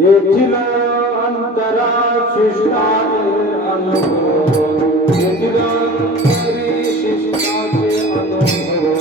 येथील अंतरा शिष्टाचे अनुभव येथील अंतरी शिष्टाचे अनुभव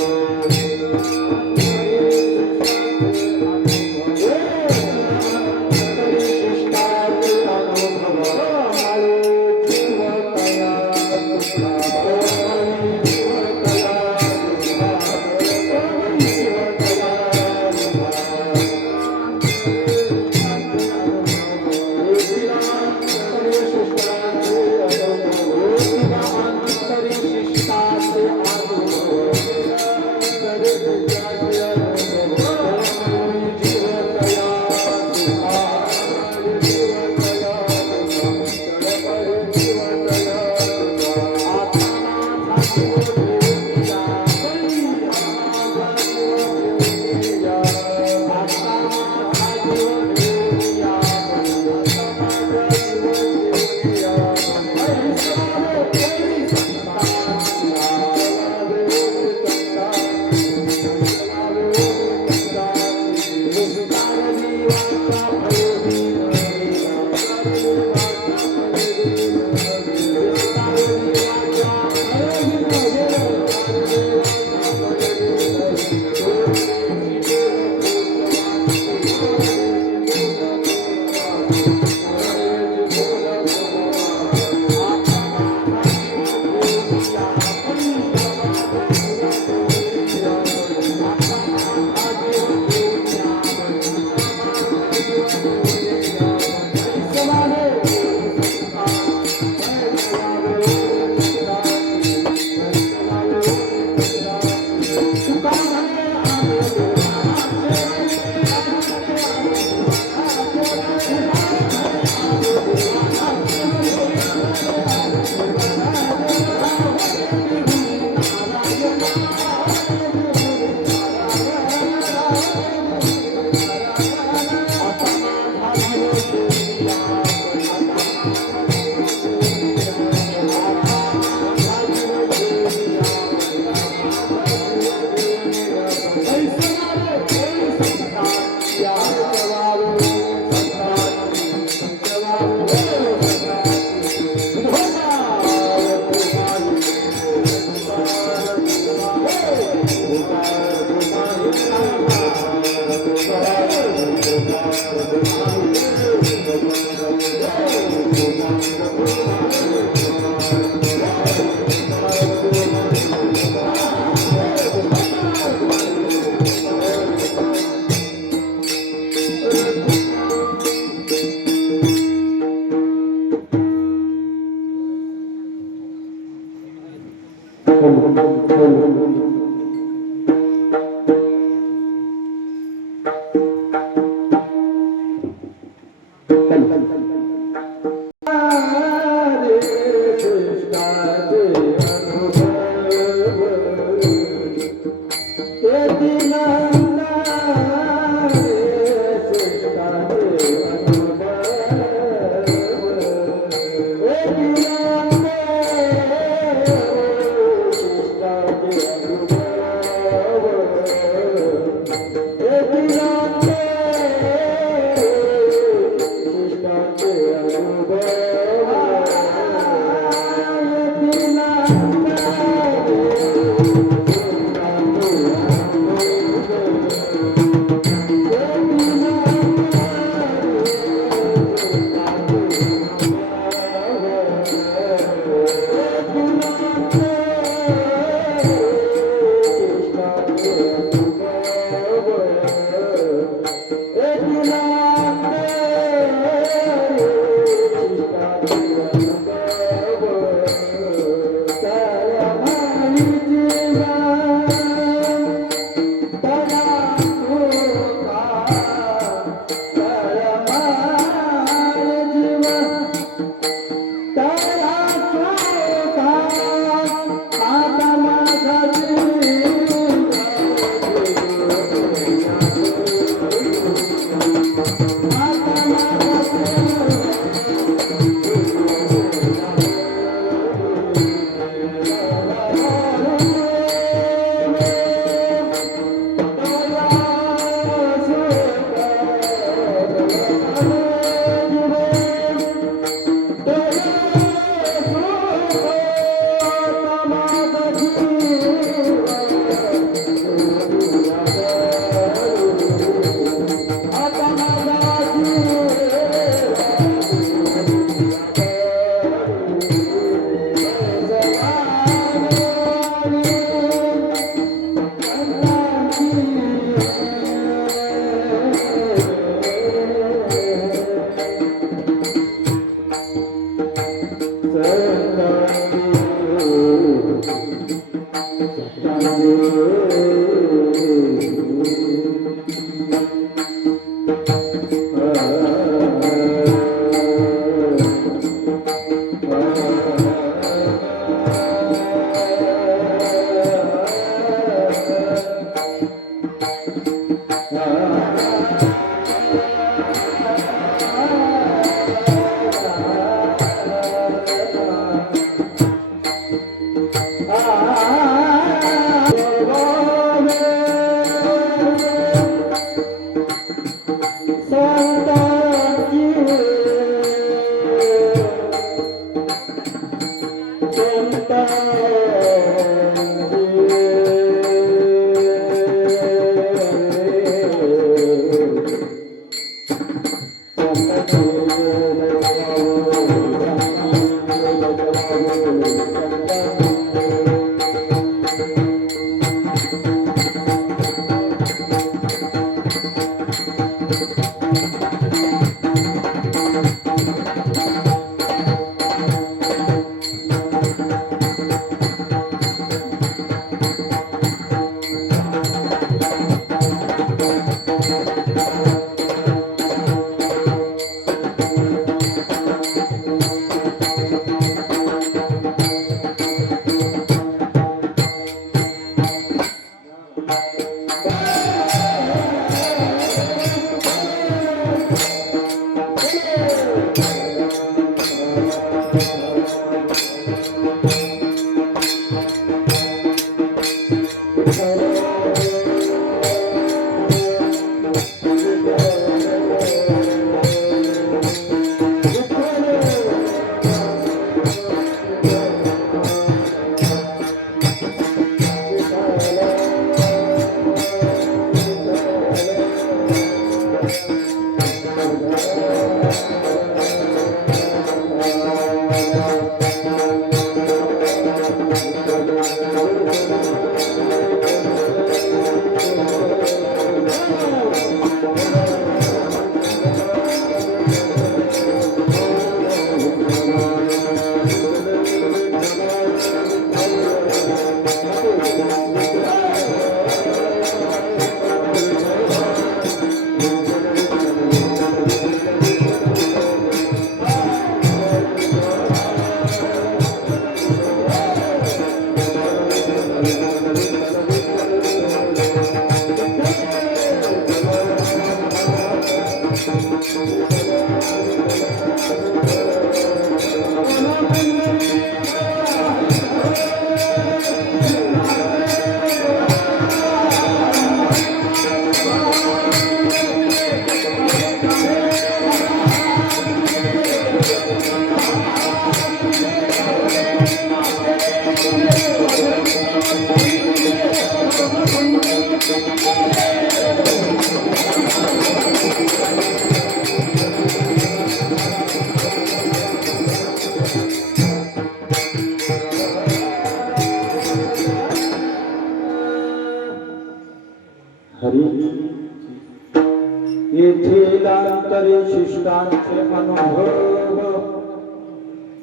येथील अंतरे शिष्टांचे अनुभव,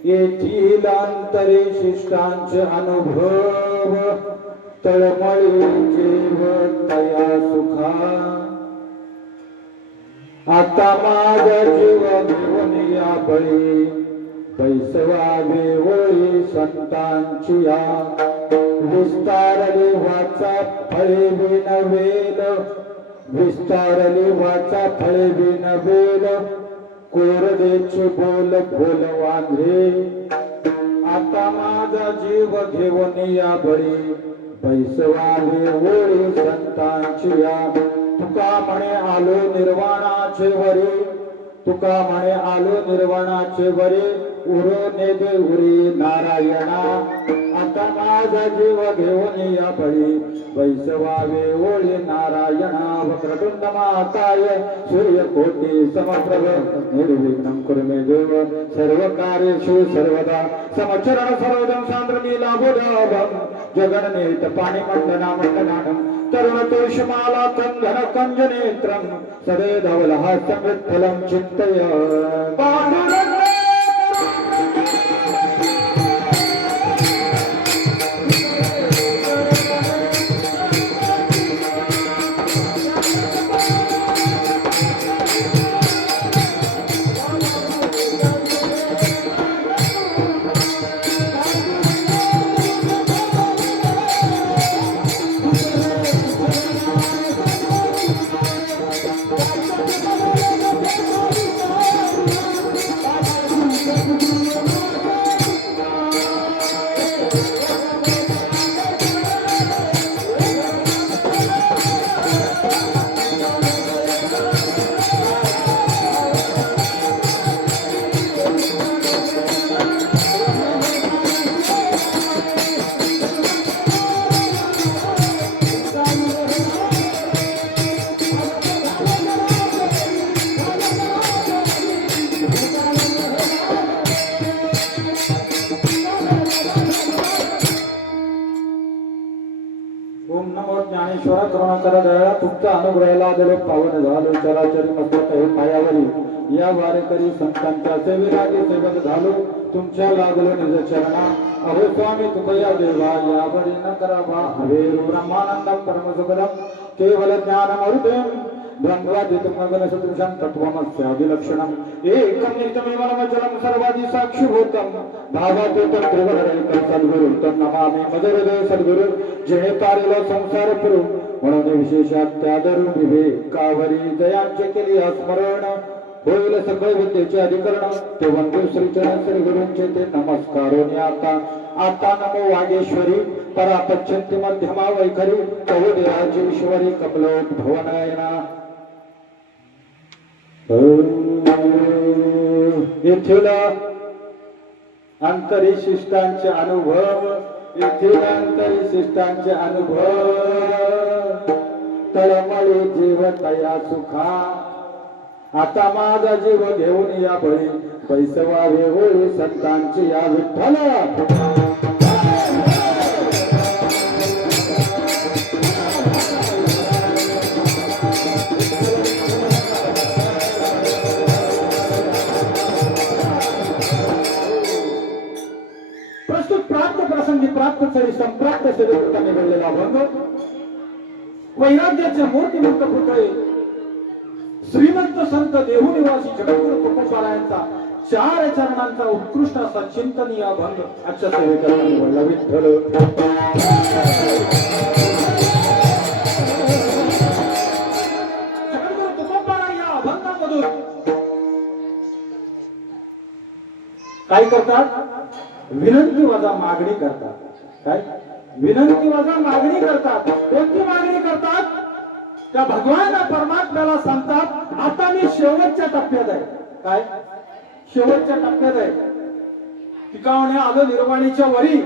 येथील अंतरे शिष्टांचे अनुभव, तळमळीचे व तया सुखा, आता माझा जीव घेऊन या बळी, बैसवावे ओळी संतांची या विस्तारली वाचा फळे विनवेल विस्तारली वाचा फळे विनवेल कोरडेचे बोल बोल वांद्रे आता माझा जीव घेऊन या बळी बैसवावे ओळी संतांची या तुका म्हणे आलो निर्वाणाचे वरी तुका म्हणे आलो निर्वाणाचे वरी उरो नेदे उरी नारायणा आता माझा जीव घेऊन या बळी बैसवावे ओळी नारायणा वक्रतुंड महाकाय सूर्यकोटी समप्रभ निर्विघ्नं कुरु मे देव सर्व कार्येषु सर्वदा समचरण सर्वजन सांद्रमी लाभोदाभं जगन्नेत पाणी मंडना मंडनानं तरुण तुळशीमाला कंधन कंजनेत्रं सदे धवलः समृद्धलं चिन्तय पांडुरंग ज्ञानेश्वरा करुणाकरा दयाळा तुमचा अनुग्रहाला दिलो पावन झालो चराचरी मस्तक हे पायावरी या वारेकरी संतांच्या सेवेलागी सेवक झालो तुमच्या लागलो निज चरणा अहो स्वामी तुकया देवा यावरी न करावा हरे ब्रह्मानंदम परम सुखदम केवल ज्ञानमृतम ब्रह्मवादितमगन सदृशं तत्त्वमस्यादिलक्षणम् एकं नित्यमेव नमचलं सर्वादि साक्षिभूतं भावातीतं त्रिगुणरहितं सद्गुरु तं नमामि मजहृदय सद्गुरु जेणे तारेला संसार पुरु म्हणून विशेषात त्यादरू विवेकावरी दयांचे केली स्मरण होईल सगळे विद्येचे अधिकरण ते वंदे श्रीचरण श्री गुरूंचे ते नमस्कारोनी आता नमो वागेश्वरी परापच्यंती मध्यमा वैखरी कवुदयाची ईश्वरी कमलोद्भवनयना येथील अंतरिशिष्टांचे अनुभव येथील अंतरिशिष्टांचे अनुभव तळमळी जीव तया सुखा आता माझा जीव घेऊन या बळी बैसवावे होळी संतांची या विठ्ठल प्राप्त सरी संप्राप्त सरी घडलेला भंग वैराग्याचे मूर्तिमंत पुतळे श्रीमंत संत देहू निवासी जगद्गुरु तुकोबारायांचा 4 चरणांचा उत्कृष्ट असा चिंतनीय भंग आजच्या सेवेकरता निवडला विठ्ठल जगद्गुरु तुकोबाराय या अभंगामधून काय करतात विनंती वजा मागणी करतात काय विनंती वजा मागणी करतात कोणती मागणी करतात त्या भगवान परमात्म्याला सांगतात आता मी शेवटच्या टप्प्यात आहे काय शेवटच्या टप्प्यात आहे ठिकाणी आलो निर्वाणीच्या वरी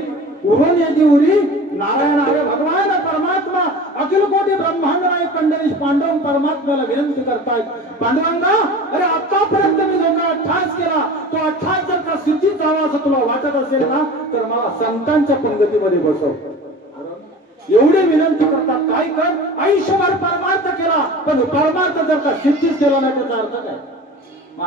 उरून येते उरी नारायण अरे भगवान परमात्मा अखिल कोटी ब्रह्मांड नायक कंडरीश पांडव परमात्म्याला विनंती करतायत पांडवांना अरे आतापर्यंत मी जो काय अठ्ठास केला तो 28 जर का सिद्धीत जावा असं तुला वाटत असेल ना तर मला संतांच्या पंगतीमध्ये बसव एवढी विनंती करतात काय कर आयुष्यभर परमार्थ केला पण परमार्थ जर का सिद्धीत केला नाही त्याचा अर्थ काय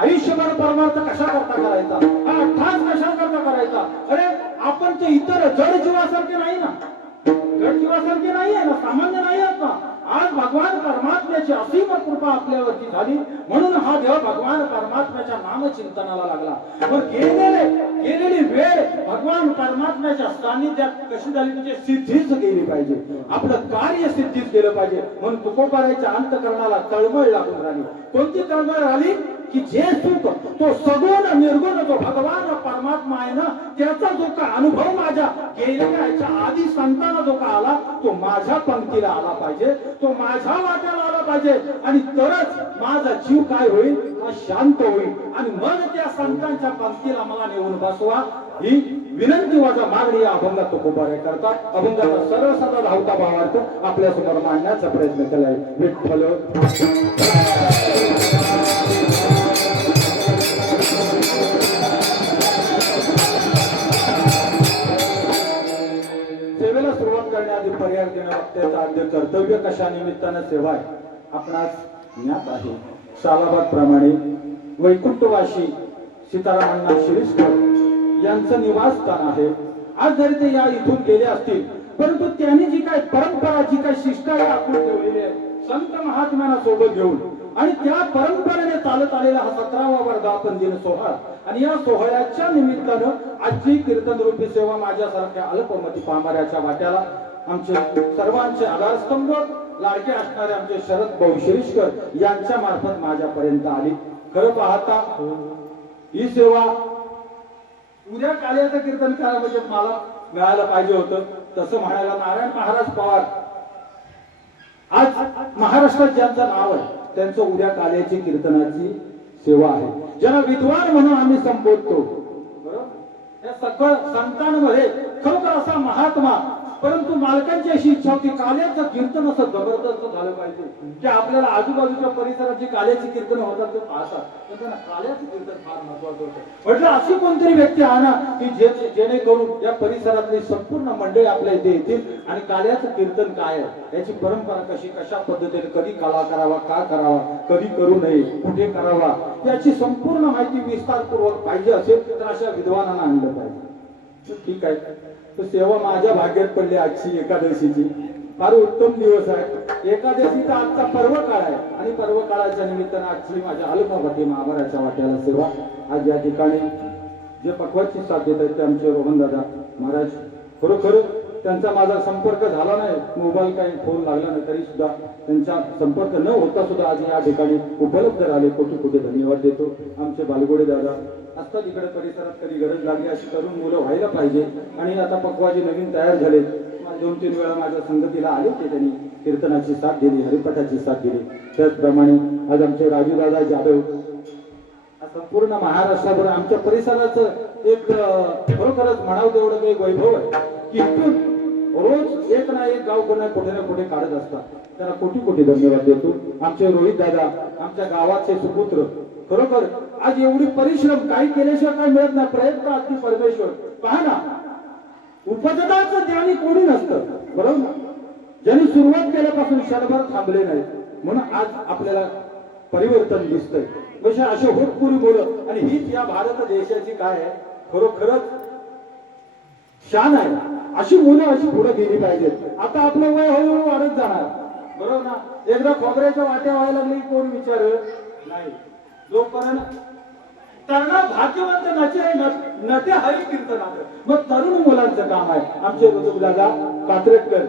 आयुष्यभर परमार्थ कशा करता करायचा हा अठ्ठास कशा करता करायचा अरे आपण ते इतर जड जीवासारखे नाही ना जड जीवासारखे नाही आहे ना सामान्य नाही आहेत ना आज भगवान परमात्म्याची असीम कृपा आपल्यावरती झाली म्हणून हा देव भगवान परमात्म्याच्या नामचिंतनाला लागला मग भगवान परमात्म्याच्या सानिध्यात कशी झाली म्हणजे सिद्धीच गेली पाहिजे, आपलं कार्य सिद्धीच गेलं पाहिजे. म्हणून तुकोबाराच्या अंतकरणाला तळमळ लागून राहिली. कोणती तळमळ राहिली की जे सुख तो सगुण निर्गुण जो भगवान परमात्मा आहे ना, त्याचा जो का अनुभव माझ्या गेल्या आधी संतांना जो का आला तो माझ्या पंक्तीला आला पाहिजे, तो माझ्या वाट्याला आला पाहिजे. आणि तरच माझा जीव काय होईल, हा शांत होईल. आणि मग त्या संतांच्या पंक्तीला मला नेऊन बसवा, ही विनंती वाजा मागणी या अभंगात तुकोबारे करतात. अभंगाचा सरळ साधा धावता भावार्थ आपल्या समोर मांडण्याचा प्रयत्न केलाय. विठ्ठल सेवेला सुरुवात करण्याआधी पर्याय देणं त्याचं आद्य कर्तव्य. कशा निमित्तानं सेवा आहे आपणास ज्ञात आहे. सालाबाद प्रमाणे वैकुंठवासी सीतारामांना शिरीषकर यांचं निवासस्थान आहे. आज जरी ते या इथून गेले असतील, परंतु त्यांनी जी काय परंपरा, जी काय शिष्टाचार आखून ठेवलेली आहे संत महात्म्यांना सोबत घेऊन, आणि त्या परंपरेने चालत आलेला हा 17वा वर्धापन दिन सोहळा. आणि या सोहळ्याच्या निमित्तानं आजची कीर्तन रूपी सेवा माझ्यासारख्या अल्पमती पामऱ्याच्या वाट्याला आमचे सर्वांचे आधारस्तंभ लाडके असणारे आमचे शरद भाऊ शिरीषकर यांच्या मार्फत माझ्यापर्यंत आली. खरं पाहता ही सेवा उद्या काल्याचं कीर्तन करायला म्हणजे मला मिळायला पाहिजे होतं. तसं म्हणायला नारायण महाराज पवार आज महाराष्ट्रात ज्यांचं नाव आहे त्यांचं उद्या काल्याची कीर्तनाची सेवा आहे. ज्यांना विद्वान म्हणून आम्ही संबोधतो, बरोबर, या सगळं संतांमध्ये खरोखर असा महात्मा. परंतु मालकांची अशी इच्छा होती काल्याचं कीर्तन असं जबरदस्त झालं पाहिजे की आपल्याला आजूबाजूच्या परिसरात जी काल्याची कीर्तन होतात ते पाहतात, पण त्यांना काल्याचं कीर्तन फार महत्वाचं होतं. म्हटलं अशी कोणतरी व्यक्ती आणा की जेणेकरून या परिसरातली संपूर्ण मंडळी आपल्या इथे येतील आणि काल्याचं कीर्तन काय आहे, याची परंपरा कशी, कशा पद्धतीने, कधी काला करावा, का करावा, कधी करू नये, कुठे करावा, याची संपूर्ण माहिती विस्तारपूर्वक पाहिजे असेल तर अशा विद्वानांना आणलं पाहिजे. ठीक आहे, तर सेवा माझ्या भाग्यात पडली. आजची एकादशीची फार उत्तम दिवस आहे. एकादशीचा आजचा पर्व काळ आहे आणि पर्व काळाच्या निमित्तानं आजची माझ्या अल्पमती महाराजाच्या वाट्याला सेवा. आज या ठिकाणी जे पखवाची साथ देत आहेत ते आमचे रोहन दादा महाराज. खरोखर त्यांचा माझा संपर्क झाला नाही, मोबाईल काही फोन लागला नाही, तरी सुद्धा त्यांचा संपर्क न होता सुद्धा आज या ठिकाणी उपलब्ध राहिले. कोटी कोटी धन्यवाद देतो. आमचे बालगोडे दादा असतात इकडे परिसरात, कधी गरज लागली अशी तरुण मुलं व्हायला पाहिजे. आणि आता पक्वाजी नवीन तयार झाले, 2-3 वेळा माझ्या संगतीला आले ते, त्यांनी कीर्तनाची साथ दिली, हरिपाठाची साथ दिली. त्याचप्रमाणे आज आमचे राजू दादा जाधव संपूर्ण महाराष्ट्राभर आमच्या परिसराचं एक खरोखरच म्हणावं तेवढं एक वैभव आहे की इथून रोज एक ना एक गाव कुठे ना कुठे काढत असतात. त्यांना कोटी कोटी धन्यवाद देतो. आमचे रोहित दादा आमच्या गावाचे सुपुत्र, खरोखर आज एवढी परिश्रम काही केल्याशिवाय काही मिळत नाही. प्रयत्न अगदी परमेश्वर. पहा ना, उपजनाचं ज्ञानी कोणी नसतं, बरोबर ना. ज्यांनी सुरुवात केल्यापासून क्षणभर थांबले नाही, म्हणून आज आपल्याला परिवर्तन दिसतंय. म्हणजे असे होतपुरी बोलत, आणि हीच या भारत देशाची काय आहे खरोखरच शान आहे. अशी मुलं अशी पुढे गेली पाहिजेत. आता आपलं वय हळूहळू वाढत जाणार, बरोबर ना. एकदा खोबऱ्याच्या वाट्या व्हायला लागली कोण विचार नाही. जोपर्यंत तरुणा भाग्यवंत नटे हरी कीर्तनात, मग तरुण मुलांचं काम आहे. आमचे दादा कात्रेटकर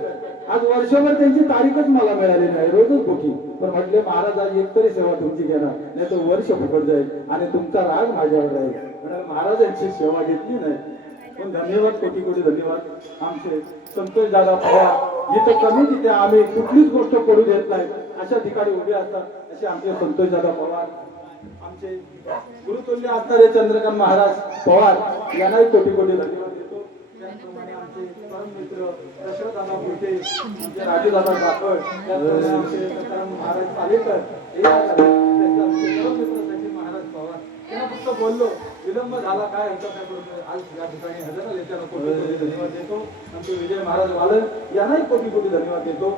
आज वर्षभर त्यांची तारीखच मला मिळाली नाही, रोजच बुकिंग. पण म्हटले महाराज आज एक तरी सेवा तुमची घेणार, नाही तर वर्ष फुकट जाईल आणि तुमचा राग माझ्यावर राहील. महाराजांची सेवा घेतली नाही. पण धन्यवाद, कोटी कोटी धन्यवाद. आमचे संतोष दादा पवार जिथे कमी तिथे आम्ही कुठलीच गोष्ट पडू देत नाही, अशा ठिकाणी उभे असतात. असे आमचे संतोष दादा पवार, आमचे गुरुतुल्य असणारे चंद्रकांत महाराज पवार यांनाही कोटी कोटी धन्यवाद देतो. त्याचप्रमाणे आमचे परम मित्र दशरथ दादा फुटे, आमचे राजू दादा राठोड, त्याचप्रमाणे आमचे महाराज पालेकर, हे आमचे परम मित्र सचिन महाराज पवार. त्यांना फक्त बोललो विलंब झाला काय होता काय, आज या ठिकाणी हजर आले त्यांना कोटी कोटी धन्यवाद देतो. आमचे विजय महाराज वालन यांनाही कोटी कोटी धन्यवाद देतो.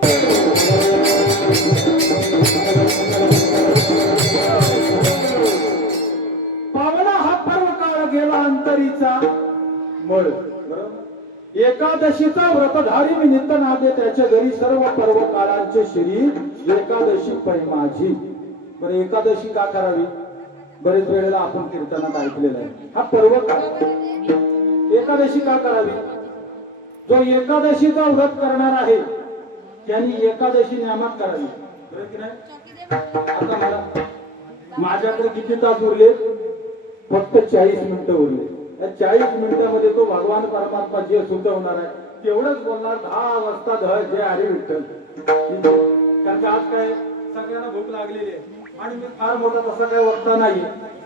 पावला हा पर्व काळ गेला अंतरीचा मळ. एकादशीचा व्रतधारी मी नित्य नादे त्याच्या घरी सर्व पर्व काळांचे श्री एकादशी पै माझी. बरं, एकादशी का करावी? बरेच वेळेला आपण कीर्तनात ऐकलेलं आहे. हा पर्व काळ एकादशी का करावी? जो एकादशीचा व्रत करणार आहे त्यांनी एकादशी नियमात करावी, बरं की नाही? आता मला माझ्याकडे किती तास उरले? फक्त 40 मिनिटं उरले. या 40 मिनिटांमध्ये तो भगवान परमात्मा जे सुचवणार आहे तेवढंच बोलणार. 10 वाजता जय हरी विठ्ठल. कारण आज काय सगळ्यांना भूक लागलेली आहे आणि मी फार मोठा तसा काय वक्ता नाही,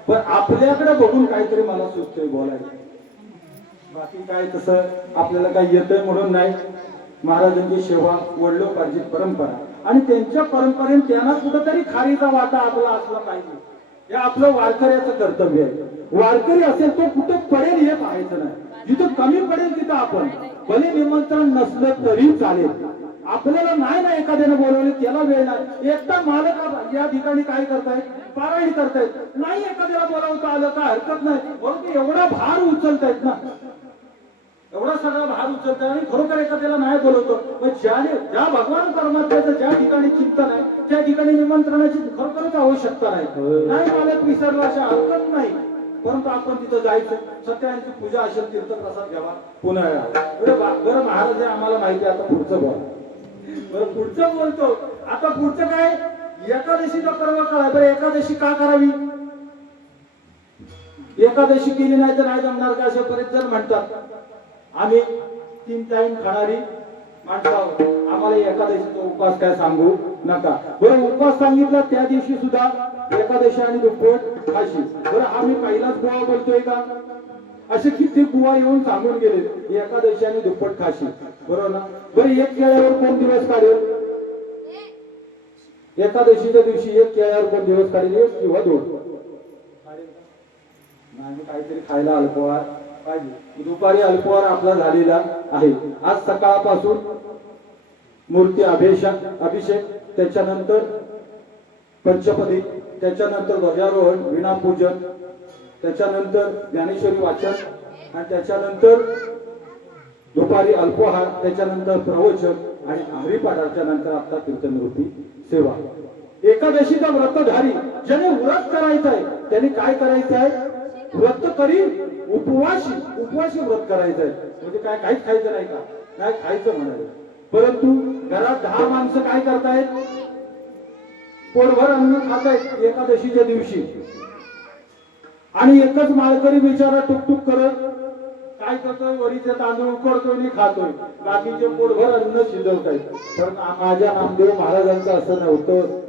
पण आपल्याकडे बघून काहीतरी मला सुचतंय बोलायचं. बाकी काय तसं आपल्याला काही येतंय म्हणून नाही. महाराजांची सेवा वडिलोपार्जित परंपरा आणि त्यांच्या परंपरेने त्यांना कुठेतरी खारीचा वाटा आपला असला पाहिजे. हे आपलं वारकऱ्याचं कर्तव्य आहे. वारकरी असेल तो कुठं पडेल हे पाहायचं नाही. जिथं कमी पडेल तिथं आपण भले निमंत्रण नसलं तरी चालेल. आपल्याला नाही ना एखाद्याने बोलवले त्याला वेळ नाही. एकटा मालक या ठिकाणी काय करतायत? पारायण करतायत. नाही एखाद्याला बोलावता आलं का हरकत नाही, म्हणून एवढा भार उचलतायत ना, एवढा सगळा भार उचलताय आणि खरोखर एखाद्याला नाही बोलवतो. पण ज्या भगवान परमात्म्याचं ज्या ठिकाणी चिंतन आहे त्या ठिकाणी निमंत्रणाची खरोखरच आवश्यकता नाही. नाही मालक विसरला अशा हरकत नाही, परंतु आपण तिथं जायचं. सत्याची पूजा असेल, तीर्थप्रसाद घ्यावा, पुन्हा बरं महाराज आम्हाला माहिती आहे. आता पुढचं बोल. बरं पुढचं बोलतो. आता पुढचं काय? एकादशीचा पर्व काय? बरं एकादशी का करावी? एकादशी केली नाही तर नाही जमणार का असे बरेच जण म्हणतात. आम्ही 3 टाइम खाणारी माणसं आहोत, आम्हाला एकादशीचा उपवास काय सांगू नका. बरं उपवास सांगितला त्या दिवशी सुद्धा एकादशी आणि दुप्पट खाशी. बरं आम्ही पहिलाच बुवा बोलतोय का? असे किती बुवा येऊन सांगून गेले एकादशी आणि दुप्पट खाशी, बरोबर ना? बरं एक केळ्यावर कोण दिवस काढेल? एकादशीच्या दिवशी एक केळ्यावर कोण दिवस काढेल? 1 किंवा 2. नाही काहीतरी खायला अल्पहार पाहिजे. दुपारी अल्पहार आपला झालेला आहे. आज सकाळपासून मूर्ती अभिषेक, त्याच्यानंतर पंचपदी, त्याच्यानंतर ध्वजारोहण, विणापूजन, त्याच्यानंतर ज्ञानेश्वरी वाचन आणि त्याच्यानंतर दुपारी अल्पहार, त्याच्यानंतर प्रवचन आणि हरिपाठाच्या नंतर आता कीर्तनरूपी सेवा. एकादशीचा व्रतधारी ज्याने व्रत करायचं आहे त्याने काय करायचं आहे? व्रत करी उपवासी व्रत करायचं आहे. म्हणजे काय काहीच खायचं नाही का? नाही खायचं म्हणाले. परंतु घरात 10 माणसं काय करतायत? पोटभर अन्न खातायत एकादशीच्या दिवशी. आणि एकच माळकरी बिचारा टुकटुक करत काय करतोय? वरीचे तांदूळ उकडतोय आणि खातोय. बाकीचे पोटभर अन्न शिजवतायत. पण माझ्या नामदेव महाराजांचं असं नव्हतं.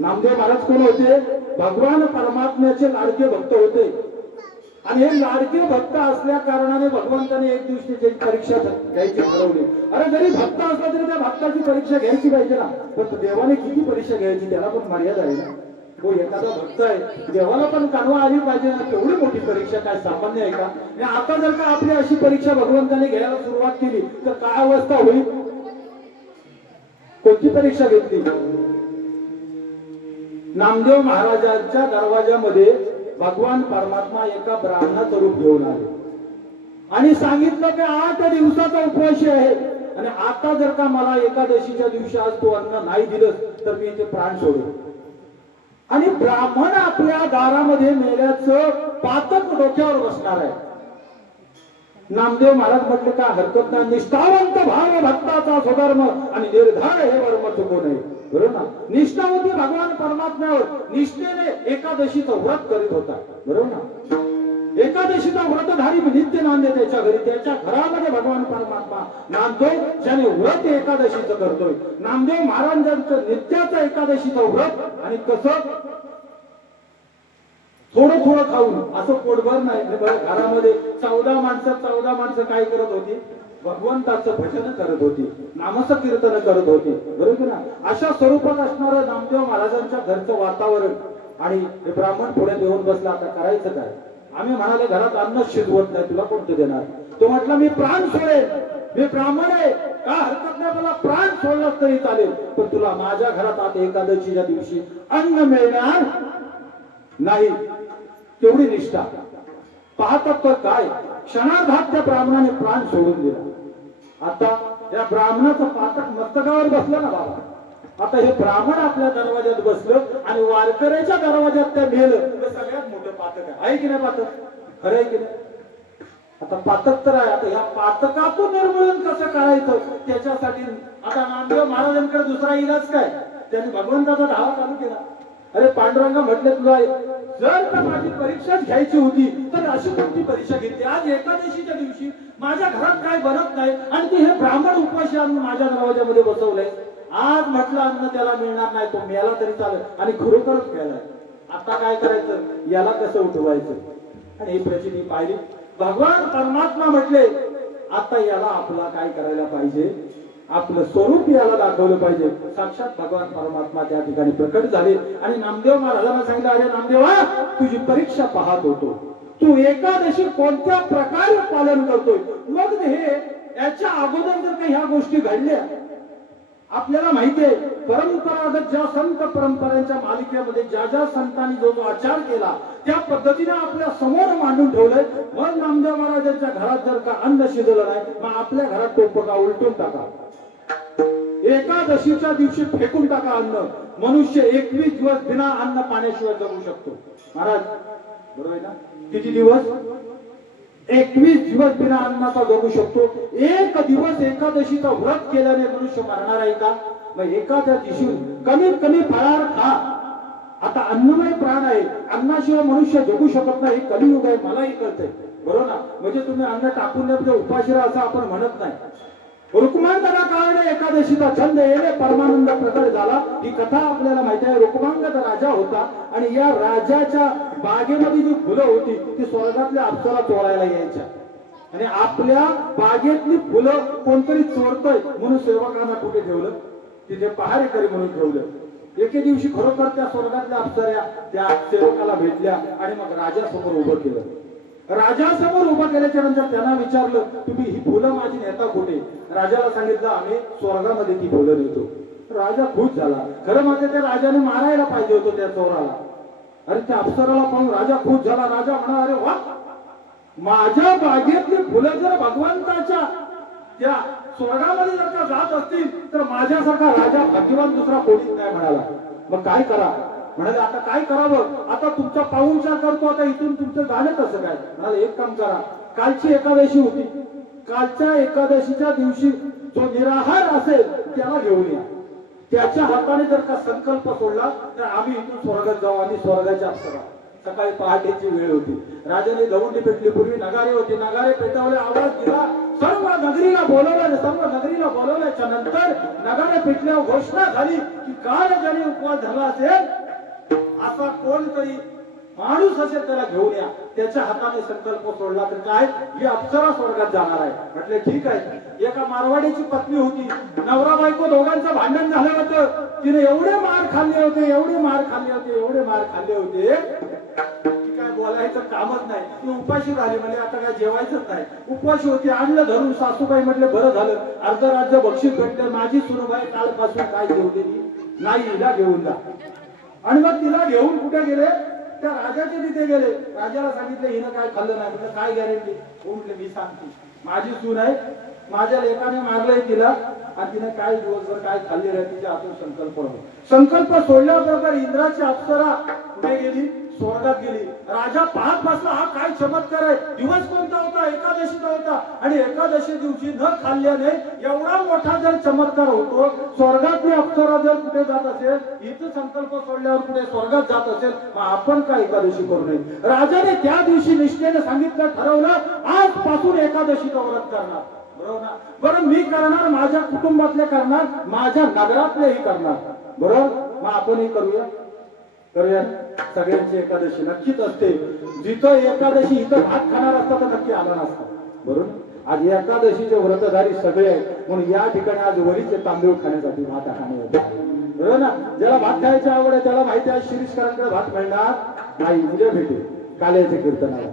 नामदेव महाराज कोण होते? भगवान परमात्म्याचे लाडके भक्त होते. आणि हे लाडके भक्त असल्या कारणाने भगवंताने एक दिवशी त्याची परीक्षा घ्यायची ठरवली. अरे जरी भक्त असला तरी त्या भक्ताची परीक्षा घ्यायची पाहिजे ना. पण देवाने किती परीक्षा घ्यायची त्याला पण मर्यादा आहे ना. तो एखादा भक्त आहे, देवाला पण कानवा आली पाहिजे ना. तेवढी मोठी परीक्षा काय सामान्य आहे का? आणि आता जर का आपली अशी परीक्षा भगवंताने घ्यायला सुरुवात केली तर काय अवस्था होईल? कोणती परीक्षा घेतली? नामदेव महाराजांच्या दरवाजामध्ये भगवान परमात्मा एका ब्राह्मणाचं रूप घेऊन आले आणि सांगितलं की 8 दिवसाचा उपवास आहे आणि आता जर का मला एकादशीच्या दिवशी आज तू अन्न नाही दिलंस तर मी इथे प्राण सोडू. आणि ब्राह्मण आपल्या दारामध्ये मेल्याचं पातक डोक्यावर बसणार आहे. नामदेव महाराज म्हटले का हरकत नाही. निष्ठावंत भाव भक्ताचा स्वधर्म आणि निर्धार हे वर्म चुकू नये. बरोबर ना? निष्ठावंती भगवान परमात्म्यावर निष्ठेने एकादशीचं व्रत करीत होता. बरोबर ना? एकादशीचा व्रतधारी नित्य नांदे त्याच्या घरी, त्याच्या घरामध्ये भगवान परमात्मा नांदतोय ज्याने व्रत एकादशीचं करतोय. नामदेव महाराजांचं नित्याचं एकादशीचं व्रत. आणि कसं? थोडं थोडं खाऊन, असं पोटभर नाही. घरामध्ये 14 माणसं काय करत होती? भगवंताचं भजन करत होती, नामचं कीर्तन करत होती. बरोबर ना? अशा स्वरूपात असणारं नामदेव महाराजांच्या घरचं वातावरण. आणि हे ब्राह्मण पुढे देऊन बसला. आता करायचं काय? आम्ही म्हणाले घरात अन्न शिजवत नाही, तुला कोणतं देणार? तो म्हटला मी प्राण सोडेल, मी ब्राह्मण आहे, का हरकत नाही, मला प्राण सोडलास तरी चालेल, पण तुला माझ्या घरात आता एकादशीच्या दिवशी अन्न मिळणार नाही. तेवढी निष्ठा पाहतात. तर काय क्षणार्धात त्या ब्राह्मणाने प्राण सोडून दिला. आता या ब्राह्मणाचं पातक मस्तकावर बसलं ना बाबा. आता हे ब्राह्मण आपल्या दरवाज्यात बसलं आणि वारकऱ्याच्या दरवाज्यात त्या मेलं तर सगळ्यात मोठं पातक आहे की नाही? पातक खरं आहे की नाही? आता पातक तर आहे, आता या पातकातून निर्मूलन कसं करायचं त्याच्यासाठी आता नामदेव महाराजांकडे दुसरा इलाज काय, त्यांनी भगवंताचा धावा चालू केला. अरे पांडुरंगा म्हटले तुला जर का माझी परीक्षाच घ्यायची होती तर अशी कोणती परीक्षा घेतली. आज एकादशीच्या दिवशी माझ्या घरात काय बनत नाही आणि तू हे ब्राह्मण उपाशी आणून माझ्या दरवाजामध्ये बसवलंय. आज म्हटलं अन्न त्याला मिळणार नाही, तो मेला तरी चालेल आणि खरोखरच मेलाय. आता काय करायचं, याला कसं उठवायचं. आणि ही प्रचिती पाहिली. भगवान परमात्मा म्हटले आता याला आपला काय करायला पाहिजे, आपलं स्वरूप याला दाखवलं पाहिजे. साक्षात भगवान परमात्मा त्या ठिकाणी प्रकट झाले आणि नामदेव महाराजांना सांगितलं, अरे नामदेवा तुझी परीक्षा पाहत होतो, तू एकादशी कोणत्या प्रकारे पालन करतोय. मग हे याच्या अगोदर जर काही ह्या गोष्टी घडल्या, आपल्याला माहितीये परंपरागत ज्या संत परंपरांच्या मालिकेमध्ये ज्या ज्या संतांनी जो जो आचार केला त्या पद्धतीने आपल्या समोर मांडून ठेवलंय. मग नामदेव महाराजांच्या घरात जर का अन्न शिजलं नाही, मग आपल्या घरात टोपका उलटून टाका. एकादशीच्या दिवशी फेकून टाका अन्न. मनुष्य 21 दिवस बिना अन्न पाण्याशिवाय जगू शकतो. महाराज बरोबर आहे ना, किती दिवस, 21 दिवस बिना अन्नाचा जगू शकतो. एक दिवस एकादशीचा व्रत केल्याने मनुष्य मरणार आहे का. मग एखाद्या दिवशी कमीत कमी फळाहार खा. आता अन्नमय प्राण आहे, अन्नाशिवाय मनुष्य जगू शकत नाही. कलियुग आहे, मलाही कळतंय बरोबर ना. म्हणजे तुम्ही अन्न टाकून द्या उपाशी राहा असं आपण म्हणत नाही. रुक्मांगदा काळाने एकादशीचा छंद येणे परमानंद प्रकट झाला. ही कथा आपल्याला माहिती आहे. रुक्मांगद राजा होता आणि या राजाच्या बागेमध्ये जी फुलं होती ती स्वर्गातल्या अप्सरा चोरायला यायच्या आणि आपल्या बागेतली फुलं कोणतरी चोरतोय म्हणून सेवकांना कुठे ठेवलं, तिथे पहारेकरी म्हणून ठेवलं. एके दिवशी खरोखर त्या स्वर्गातल्या अप्सऱ्या त्या सेवकाला भेटल्या आणि मग राजासमोर उभं केलं. राजासमोर उभं केल्याच्या नंतर त्यांना विचारलं, तुम्ही ही फुलं माझी नेता कुठे. राजाला सांगितलं, आम्ही स्वर्गामध्ये ती फुलं नेतो. राजा खुश झाला. खरं म्हणजे त्या राजाने मारायला पाहिजे होतं त्या चोराला. अरे त्या अप्सराला पाहून राजा खुश झाला. राजा म्हणा, अरे वा, माझ्या बागेतली फुलं जर भगवंताच्या त्या स्वर्गामध्ये जर का जात असतील तर माझ्यासारखा राजा भाग्यवान दुसरा कोणीच नाही म्हणाला. मग काय करा म्हणाले, आता काय करावं, आता तुमचा पाहुणचार करतो, आता इथून तुमचं झालं कसं काय. म्हणाले, एक काम करा, कालची एकादशी होती, कालच्या एकादशीच्या दिवशी जो निराहार असेल त्याला घेऊन या. त्याच्या हाताने जर का संकल्प सोडला तर आम्ही इथून स्वर्गात जाऊ आणि स्वर्गाच्या अप्सरा. सकाळी पहाटेची वेळ होती. राजाने दवंडी पेटली. पूर्वी नगारे होते, नगारे पेटवले, आवाज दिला, सर्व नगरीला बोलवलं. सर्व नगरीला बोलवल्याच्या नंतर नगारे पेटल्यावर घोषणा झाली की काल ज्याने उपवास धरला असेल असा कोणतरी माणूस असेल त्याला घेऊन या. त्याच्या हाताने संकल्प सोडला तर काय, ही अप्सरा स्वर्गात जाणार आहे. म्हटले ठीक आहे. एका मारवाडीची पत्नी होती, नवरा बायको दोघांचं भांडण झालं होतं. तिने एवढे मार खाल्ले होते, एवढे मार खाल्ले होते, एवढे मार खाल्ले होते की काय बोलायचं कामच नाही. ती उपाशी झाली. म्हणजे आता काय जेवायचंच नाही, उपाशी होती. आणलं धरून. सासूबाई म्हटले बरं झालं, अर्ध राज्य बक्षीस भेटले. माझी सुनबाई कालपासून काय जेवलेली नाही, हिला घेऊन जा. आणि मग तिला घेऊन कुठे गेले, त्या राजाच्या तिथे गेले. राजाला सांगितलं हिनं काय खाल्लं नाही. म्हटलं काय गॅरंटी. म्हटलं मी सांगते, माझी सून आहे, माझ्या लेकाने मारलंय तिला आणि तिने काय दिवसभर काय खाल्ले आहे तिच्या हातून संकल्प सोडल्याबरोबर इंद्राची अप्सरा कुठे गेली, स्वर्गात गेली. राजा पाहत बसला, हा काय चमत्कार आहे. दिवस कोणता होता, एकादशीचा होता आणि एकादशी दिवशी न खाल्ल्याने एवढा मोठा जर चमत्कार होतो. स्वर्गातली अप्सरा जर कुठे जात असेल, इथं संकल्प सोडल्यावर कुठे स्वर्गात जात असेल, मग आपण काय एकादशी करू नये. राजाने त्या दिवशी निष्ठेने सांगितलं, ठरवलं, आजपासून एकादशीचा व्रत करणार. बरोबर ना. बरं मी करणार, माझ्या कुटुंबातले करणार, माझ्या नगरातलेही करणार. बरोबर, मग आपणही करूया. सगळ्यांची एकादशी नक्कीच असते. जिथं एकादशी इथं भात खाणार असता तर नक्की आला नसता. बरोबर, आज एकादशीचे व्रतधारी सगळे आहेत म्हणून या ठिकाणी आज वरीचे तांदूळ खाण्यासाठी भात खाणे. बरोबर ना. ज्याला भात खायची आवड आहे त्याला माहिती आहे शिरीषकरांकडे भात मिळणार नाही, उद्या भेटेल काल्याचे कीर्तनाला.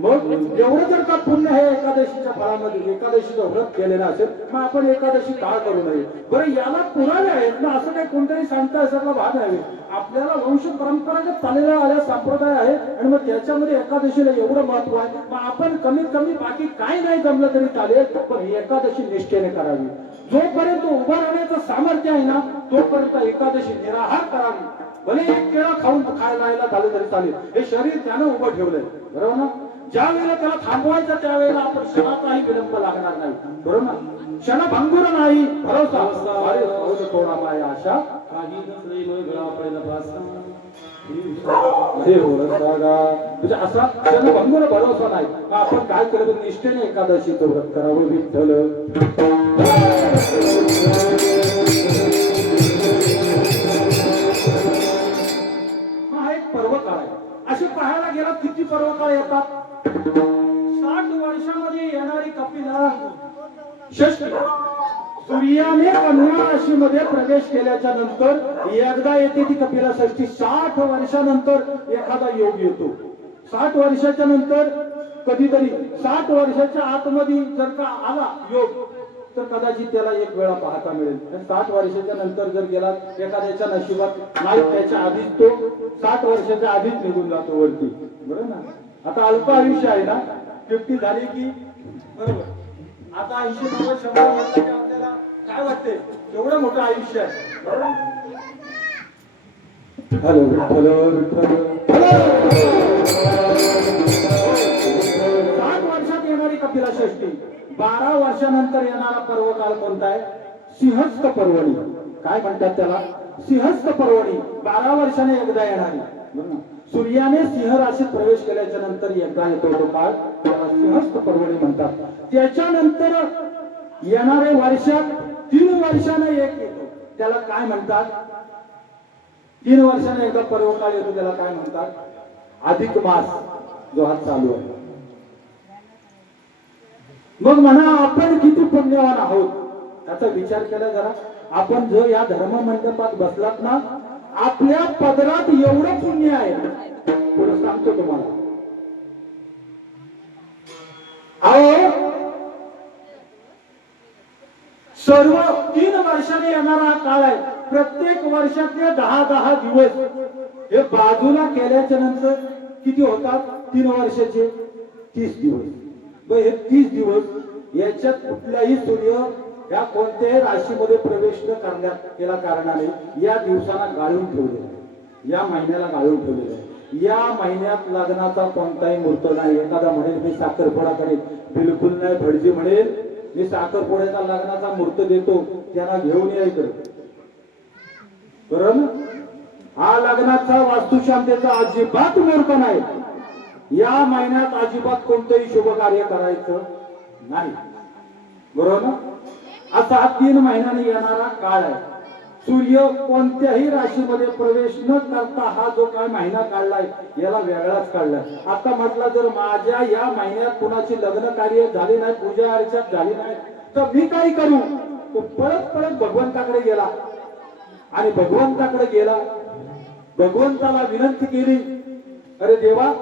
मग एवढं जर का पुण्य हे एकादशीच्या फळामध्ये, एकादशीचं व्रत केलेलं असेल, मग आपण एकादशी का करू नये. बरं, याला पुरावे आहेत ना, असं काही कोणतरी सांगता सगळं भाग आहे. आपल्याला वंश परंपरागत चाललेला आल्या संप्रदाय आहे आणि मग त्याच्यामध्ये एकादशीला एवढं महत्व आहे. मग आपण कमीत कमी बाकी काय नाही जमलं तरी चालेल, पण एकादशी निष्ठेने करावी. जोपर्यंत उभा राहण्याचं सामर्थ्य आहे ना तोपर्यंत एकादशी निराहार करावी. भले एक केळं खाऊन खायला झालं तरी चालेल. हे शरीर त्यानं उभं ठेवलंय. बरोबर ना. ज्या वेळेला त्याला थांबवायचं त्यावेळेला आपण क्षणाचाही विलंब लागणार नाही, बरोबर ना? क्षणभंगुर नाही भरोसा अरे सौद तोडा माय आशा काही नसले मग गळा पडेल भासा हे ओळखतागा म्हणजे असा क्षणभंगुर भरोसा नाही. मग आपण काय केलं तर निष्ठेने एकादशीचं व्रत करावं. विठ्ठल हा एक पर्वकाळ आहे. अशी पाहायला गेला किती पर्वकाळ येतात. 60 वर्षामध्ये येणारी कपिला षष्ठी सूर्याने कन्या राशीमध्ये प्रवेश केल्याच्या नंतर एकदा येते ती कपिला षष्ठी. 60 वर्षानंतर एखादा योग येतो. 60 वर्षाच्या नंतर कधीतरी 60 वर्षाच्या आतमध्ये जर का आला योग तर कदाचित त्याला एक वेळा पाहता मिळेल. 60 वर्षाच्या नंतर जर गेला एखाद्याच्या नशिबात नाही त्याच्या आधीच तो 60 वर्षाच्या आधीच निघून जातो वरती, बरोबर ना? आता अल्प आयुष्य आहे ना, 50 झाली की बरोबर. आता 80-90-100 वर्षाचे आपल्याला काय वाटते एवढं मोठं आयुष्य आहे, बरोबर? हॅलो विठ्ठल विठ्ठल. 60 वर्षात येणारी कपिला षष्ठी. 12 वर्षानंतर येणारा पर्वकाळ कोणता आहे? सिंहस्थ पर्वणी. काय म्हणतात त्याला? सिंहस्थ पर्वणी. 12 वर्षाने एकदा येणारी. सूर्याने सिंह राशीत प्रवेश केल्याच्या नंतर एकदा येतो तो काळ, त्याला सिंहस्थ पर्वणी म्हणतात. त्याच्यानंतर येणारे वर्षात 3 वर्षाने एक येतो, त्याला काय म्हणतात? 3 वर्षाने एकदा पर्वकाळ येतो, त्याला काय म्हणतात? अधिक मास जो हा चालू आहे. मग म्हणा आपण किती पुण्यवान आहोत त्याचा विचार केला जरा. आपण जो या धर्म मंडपात बसलात ना, आपल्या पदरात एवढं पुण्य आहे. पुढे सांगतो तुम्हाला. अहो सर्व 3 वर्षाने येणारा काळ आहे. प्रत्येक वर्षातले 10-10 दिवस हे बाजूला केल्याच्या नंतर किती होतात? 3 वर्षाचे 30 दिवस. हे 30 दिवस याच्यात कुठलाही सूर्य या कोणत्याही राशीमध्ये प्रवेश न करण्यात केला कारणाने या दिवसाला गाळून ठेवलेला आहे, या महिन्याला गाळून ठेवलेलं आहे. या महिन्यात लग्नाचा कोणताही मुहूर्त नाही. एखादा म्हणेल मी साखरपुडा करेल, बिलकुल नाही. भटजी म्हणेल मी साखरपुड्याचा लग्नाचा मुहूर्त देतो, त्यांना घेऊन या इकडे, बरोबर? हा लग्नाचा वास्तुशांतीचा अजिबात मुहूर्त नाही. या महिन्यात अजिबात कोणतंही शुभ कार्य करायचं नाही, बरोबर ना? असा 3 महिन्याने येणारा काळ आहे. सूर्य कोणत्याही राशीमध्ये प्रवेश न करता हा जो काय महिना काढलाय याला वेगळाच काढलाय. आता म्हटलं जर माझ्या या महिन्यात कुणाची लग्न कार्य झाली नाही, पूजा अर्चा झाली नाही, तर मी काय करू? तो परत भगवंताकडे गेला आणि भगवंताकडे गेला, भगवंताला विनंती केली, अरे देवा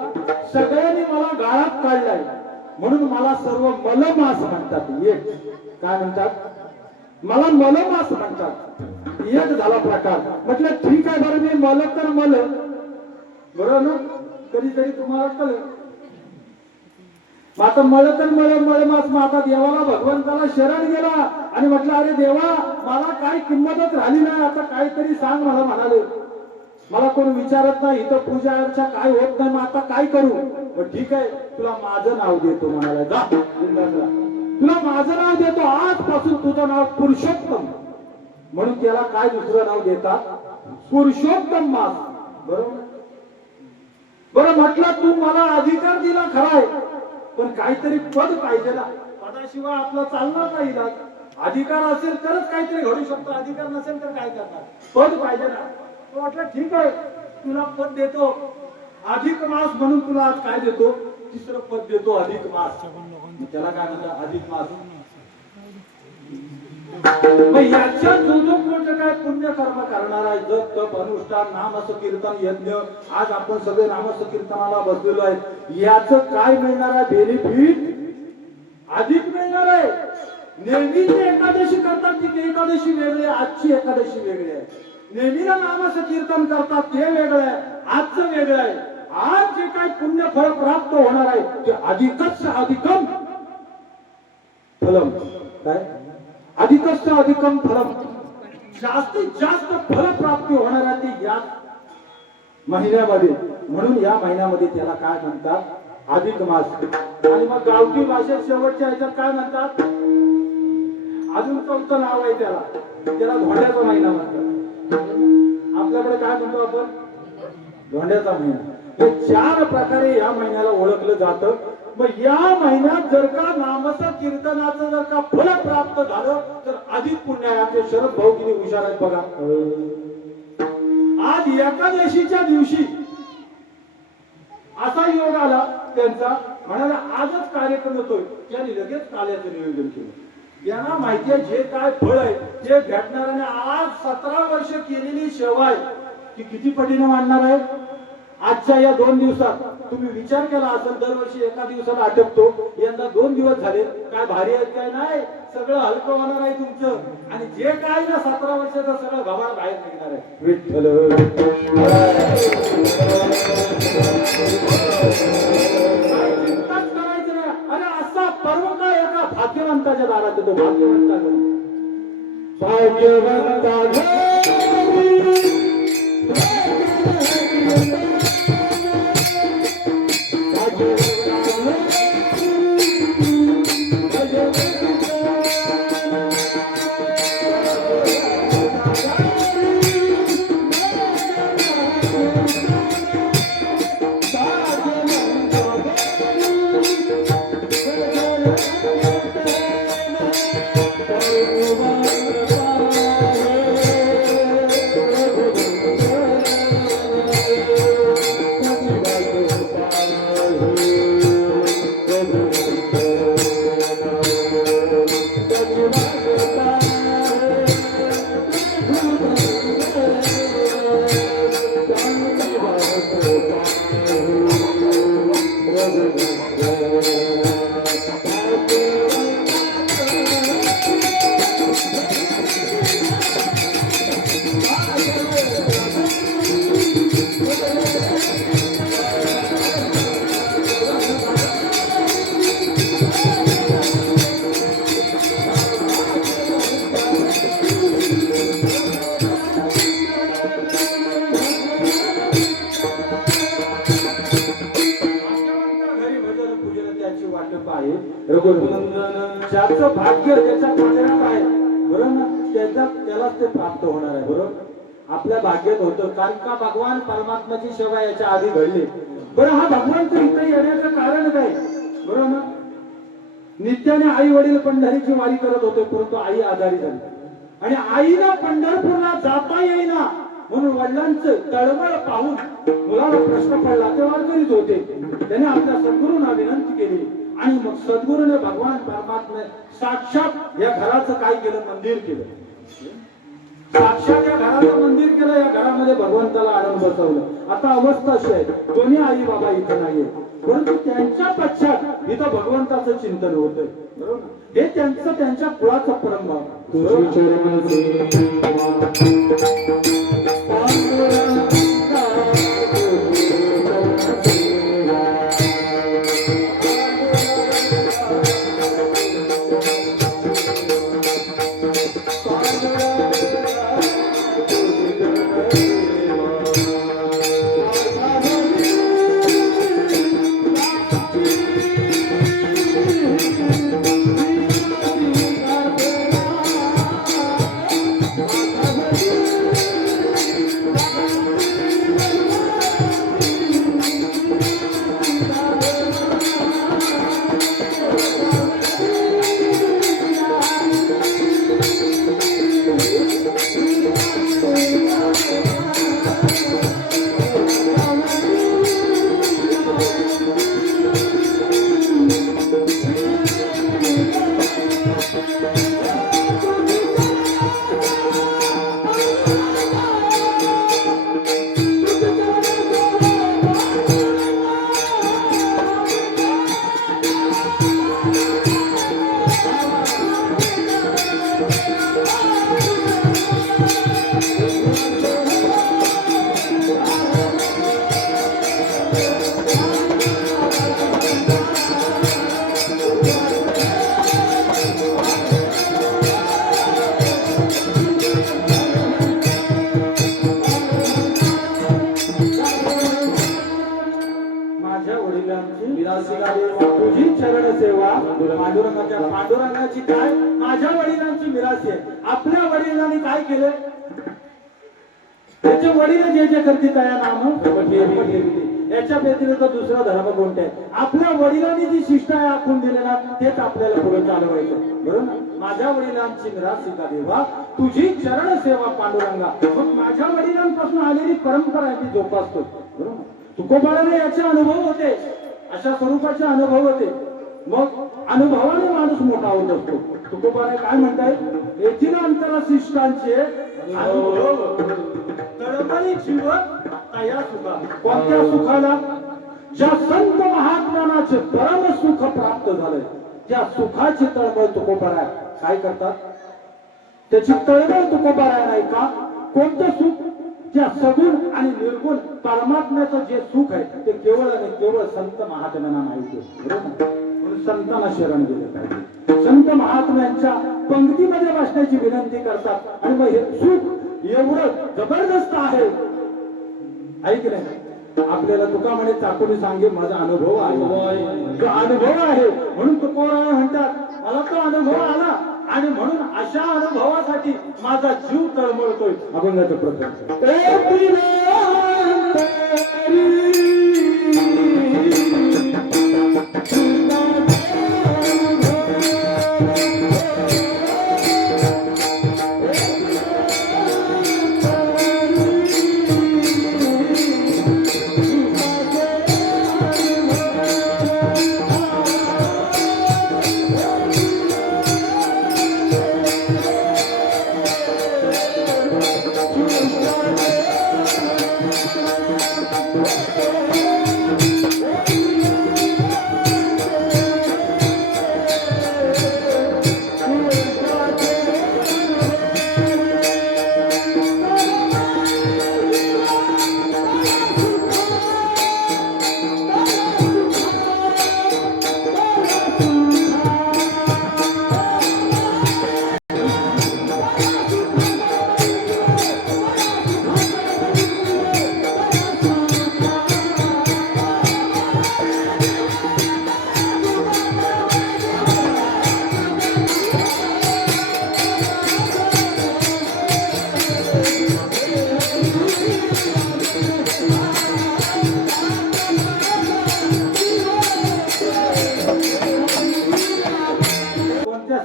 सगळ्यांनी मला गाळात काढलाय म्हणून मला सर्व मलमास म्हणतात. एक काय म्हणतात? मला मलमास म्हणतात. एक झाला प्रकार. म्हटलं ठीक आहे बरं, मी मल तर मल, बरोबर ना? कधीतरी तुम्हाला कळलं. आता मळ तर मळमास. मग आता देवाला भगवंताला शरण गेला आणि म्हटलं अरे देवा मला काय किंमतच राहिली नाही, आता काहीतरी सांग मला. म्हणाले मला कोण विचारत नाही, इथं पूजा अर्चा काय होत नाही, मग आता काय करू? मग ठीक आहे तुला माझं नाव देतो म्हणाला. जा तुला माझं नाव देतो, आजपासून तुझं नाव पुरुषोत्तम. म्हणून त्याला काय दुसरं नाव देतात? पुरुषोत्तम मास, बरोबर? बरं म्हटलं तू मला अधिकार दिला खराय, पण काहीतरी पद पाहिजे ना. पदाशिवाय आपलं चालणार नाही. अधिकार असेल तरच काहीतरी घडू शकतो, अधिकार नसेल तर काय करणार? पद पाहिजे ना. तो म्हटलं ठीक आहे तुला पद देतो, अधिक मास म्हणून तुला आज काय देतो? 3रं पद देतो, अधिक मास. त्याला काय म्हणतात? अधिक मास. याच्या जो कोणतं काय पुण्य कर्म करणार आहे, जप तप अनुष्ठान नामस कीर्तन यज्ञ, आज आपण सगळे नामस कीर्तनाला बसलेलो आहे, याचं काय मिळणार आहे? बेनिफिट अधिक मिळणार आहे. नेहमीची एकादशी करतात ती एकादशी वेगळी आहे, आजची एकादशी वेगळी आहे. नेहमीला नामस कीर्तन करतात ते वेगळं आहे, आजचं वेगळं आहे. आज जे काही पुण्य फळ प्राप्त होणार आहे ते अधिकच अधिकम फलम. काय? अधिकच अधिकम फलम. जास्तीत जास्त फल प्राप्ती होणार आहे ती या महिन्यामध्ये. म्हणून या महिन्यामध्ये त्याला काय म्हणतात? अधिक मास. आणि मग गावठी भाषेत शेवटच्या ह्याच्यात काय म्हणतात, अजून चौथं नाव आहे त्याला, त्याला धोंड्याचा महिना म्हणतात. आपल्याकडे काय म्हणतो आपण, धोंड्याचा महिना. हे 4 प्रकारे या महिन्याला ओळखलं जातं. मग या महिन्यात जर का नामसंकीर्तनाचं जर का फल प्राप्त झालं तर अधिक पुण्य आहे. आपले शरद भाऊ किती हुशार आहेत बघा. आज एकादशीच्या दिवशी असा योग आला त्यांचा, म्हणाला आजच कार्यक्रम होतोय, त्यांनी लगेच काल्याचं नियोजन केलं. यांना माहिती आहे जे काय फळ आहे ते भेटणार. आणि आज 17 वर्ष केलेली सेवा आहे ती किती पटीने वाढणार आहे. आजच्या या 2 दिवसात तुम्ही विचार केला असेल, दरवर्षी एका दिवसाला आटपतो, यंदा 2 दिवस झाले, काय भारी आहेत काय नाही, सगळं हलकं होणार आहे तुमचं. आणि जे काय ना 17 वर्षाचं सगळं घबाड बाहेर निघणार आहे. विठ्ठल चिंताच करायचं नाही. अरे असा पर्व काय एका भाग्यवंताच्या दारात येतो. ज्याचं भाग्य त्याच्या पाण्यात आहे बरोबर ना, त्यालाच ते प्राप्त होणार आहे. बरोबर आपल्या भाग्यात होतं, कारण का भगवान परमात्माची सेवा याच्या आधी घडली. बरं हा भगवान तर इथे येण्याचं कारण काय, बरोबर ना. नित्याने आई वडील पंढरीची वारी करत होते, परंतु आई आजारी झाली आणि आईला पंढरपूरला जाता येईना, म्हणून वडिलांचं तळमळ पाहून मुलाला प्रश्न पडला. ते वारकरीच होते. त्याने आपल्या सद्गुरूंना विनंती केली आणि मग सद्गुरूने भगवान परमात्मा साक्षात या घराचं काय केलं, मंदिर केलं. साक्षात या घराचं मंदिर केलं. या घरामध्ये भगवंताला आणून बसवलं. आता अवस्था अशी आहे, दोन्ही आई बाबा इथं नाहीये, परंतु त्यांच्या पश्चात इथं भगवंताचं चिंतन होतंय. बरोबर हे त्यांच्या कुळाचं परंपरा. सेवा पांडुरंगाच्या. पांडुरंगाची काय माझ्या वडिलांची मिरासी आहे. आपल्या वडिलांनी काय केलं, त्याचे वडील जे जे करते त्या नाम ठेवली. याच्या व्यतिरिक्त दुसरा धर्म कोणते आहे? आपल्या वडिलांनी जी शिष्टाय आखून दिले ना तेच आपल्याला पुढे चालवायचं, बरोबर ना? माझ्या वडिलांची मिरासी का देवा, तुझी चरण सेवा पांडुरंगा. मग माझ्या वडिलांपासून आलेली परंपरा आहे ती जोपासतो, बरोबर. तुकोबाराने याचे अनुभव होते, अशा स्वरूपाचे अनुभव होते. मग अनुभवाने माणूस मोठा होत असतो. तुकोबाराने काय म्हणताय, येथील अंतर शिष्टांचे अनुभव तळमळी जीवन तया सुखा. कोणत्या सुखाला? ज्या संत महात्म्याचे परम सुख प्राप्त झालंय त्या सुखाची तळमळ तुकोबाराय काय करतात, त्याची तळमळ तुकोबाराय नाही का? कोणतं सुख? ज्या सगुण आणि निर्गुण परमात्म्याचं जे सुख आहे ते केवळ आणि केवळ संत महात्म्यांना माहिती आहे, बरोबर. म्हणून संतांना शरण गेलं पाहिजे. संत महात्म्यांच्या पंक्तीमध्ये बसण्याची विनंती करतात. आणि मग हे सुख एवढं जबरदस्त आहे, ऐक नाही. आपल्याला तुका म्हणे चाकोनी सांगे माझा अनुभव आहे, जो अनुभव आहे म्हणून तुकोबाराय म्हणतात मला तो अनुभव आला आणि म्हणून अशा अनुभवासाठी माझा जीव तळमळतोय. अभंगाचं प्रकरण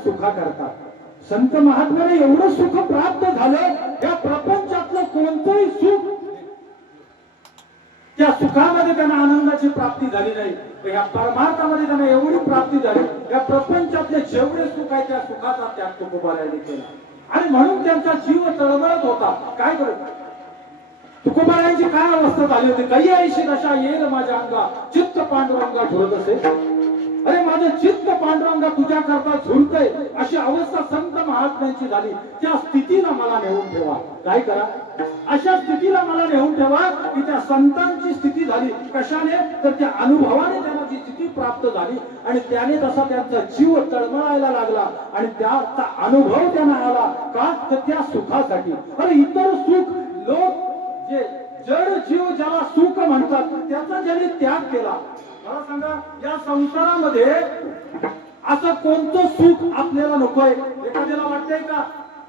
सुखा करतात. संत महात्म्याने एवढं सुख प्राप्त झालं, या प्रपंचातलं कोणतंही सुख त्या सुखामध्ये त्यांना आनंदाची प्राप्ती झाली नाही. या परमार्थामध्ये त्यांना एवढी प्राप्ती झाली, या प्रपंचातले जेवढे सुख आहे त्या सुखाचा त्याग तुकोबारायांनी केला. आणि म्हणून त्यांचा जीव तळमळत होता. काय करत तुकोबारायांची काय अवस्था झाली होती, काही ऐशी दशा येईल माझ्या अंगा चित्त पांडुरंगा झुरत असे. अरे माझं चित्त पांडुरंगा तुझ्या करता झुरतय, अशी अवस्था संत महात्म्यांची झाली. त्या स्थितीला मला नेऊन ठेवा. काय करा, अशा स्थितीला मला नेऊन ठेवा की त्या संतांची स्थिती झाली. कशाने? तर त्या अनुभवाने त्यांना जी स्थिती प्राप्त झाली आणि त्याने तसा त्यांचा जीव तळमळायला लागला आणि त्याचा अनुभव त्यांना आला. का? तर त्या सुखासाठी. अरे इतर सुख लोक जे जड जीव ज्याला सुख म्हणतात त्याचा ज्याने त्याग केला, मला सांगा या संसारामध्ये असं कोणतं सुख आपल्याला नकोय? एखाद्याला वाटतंय का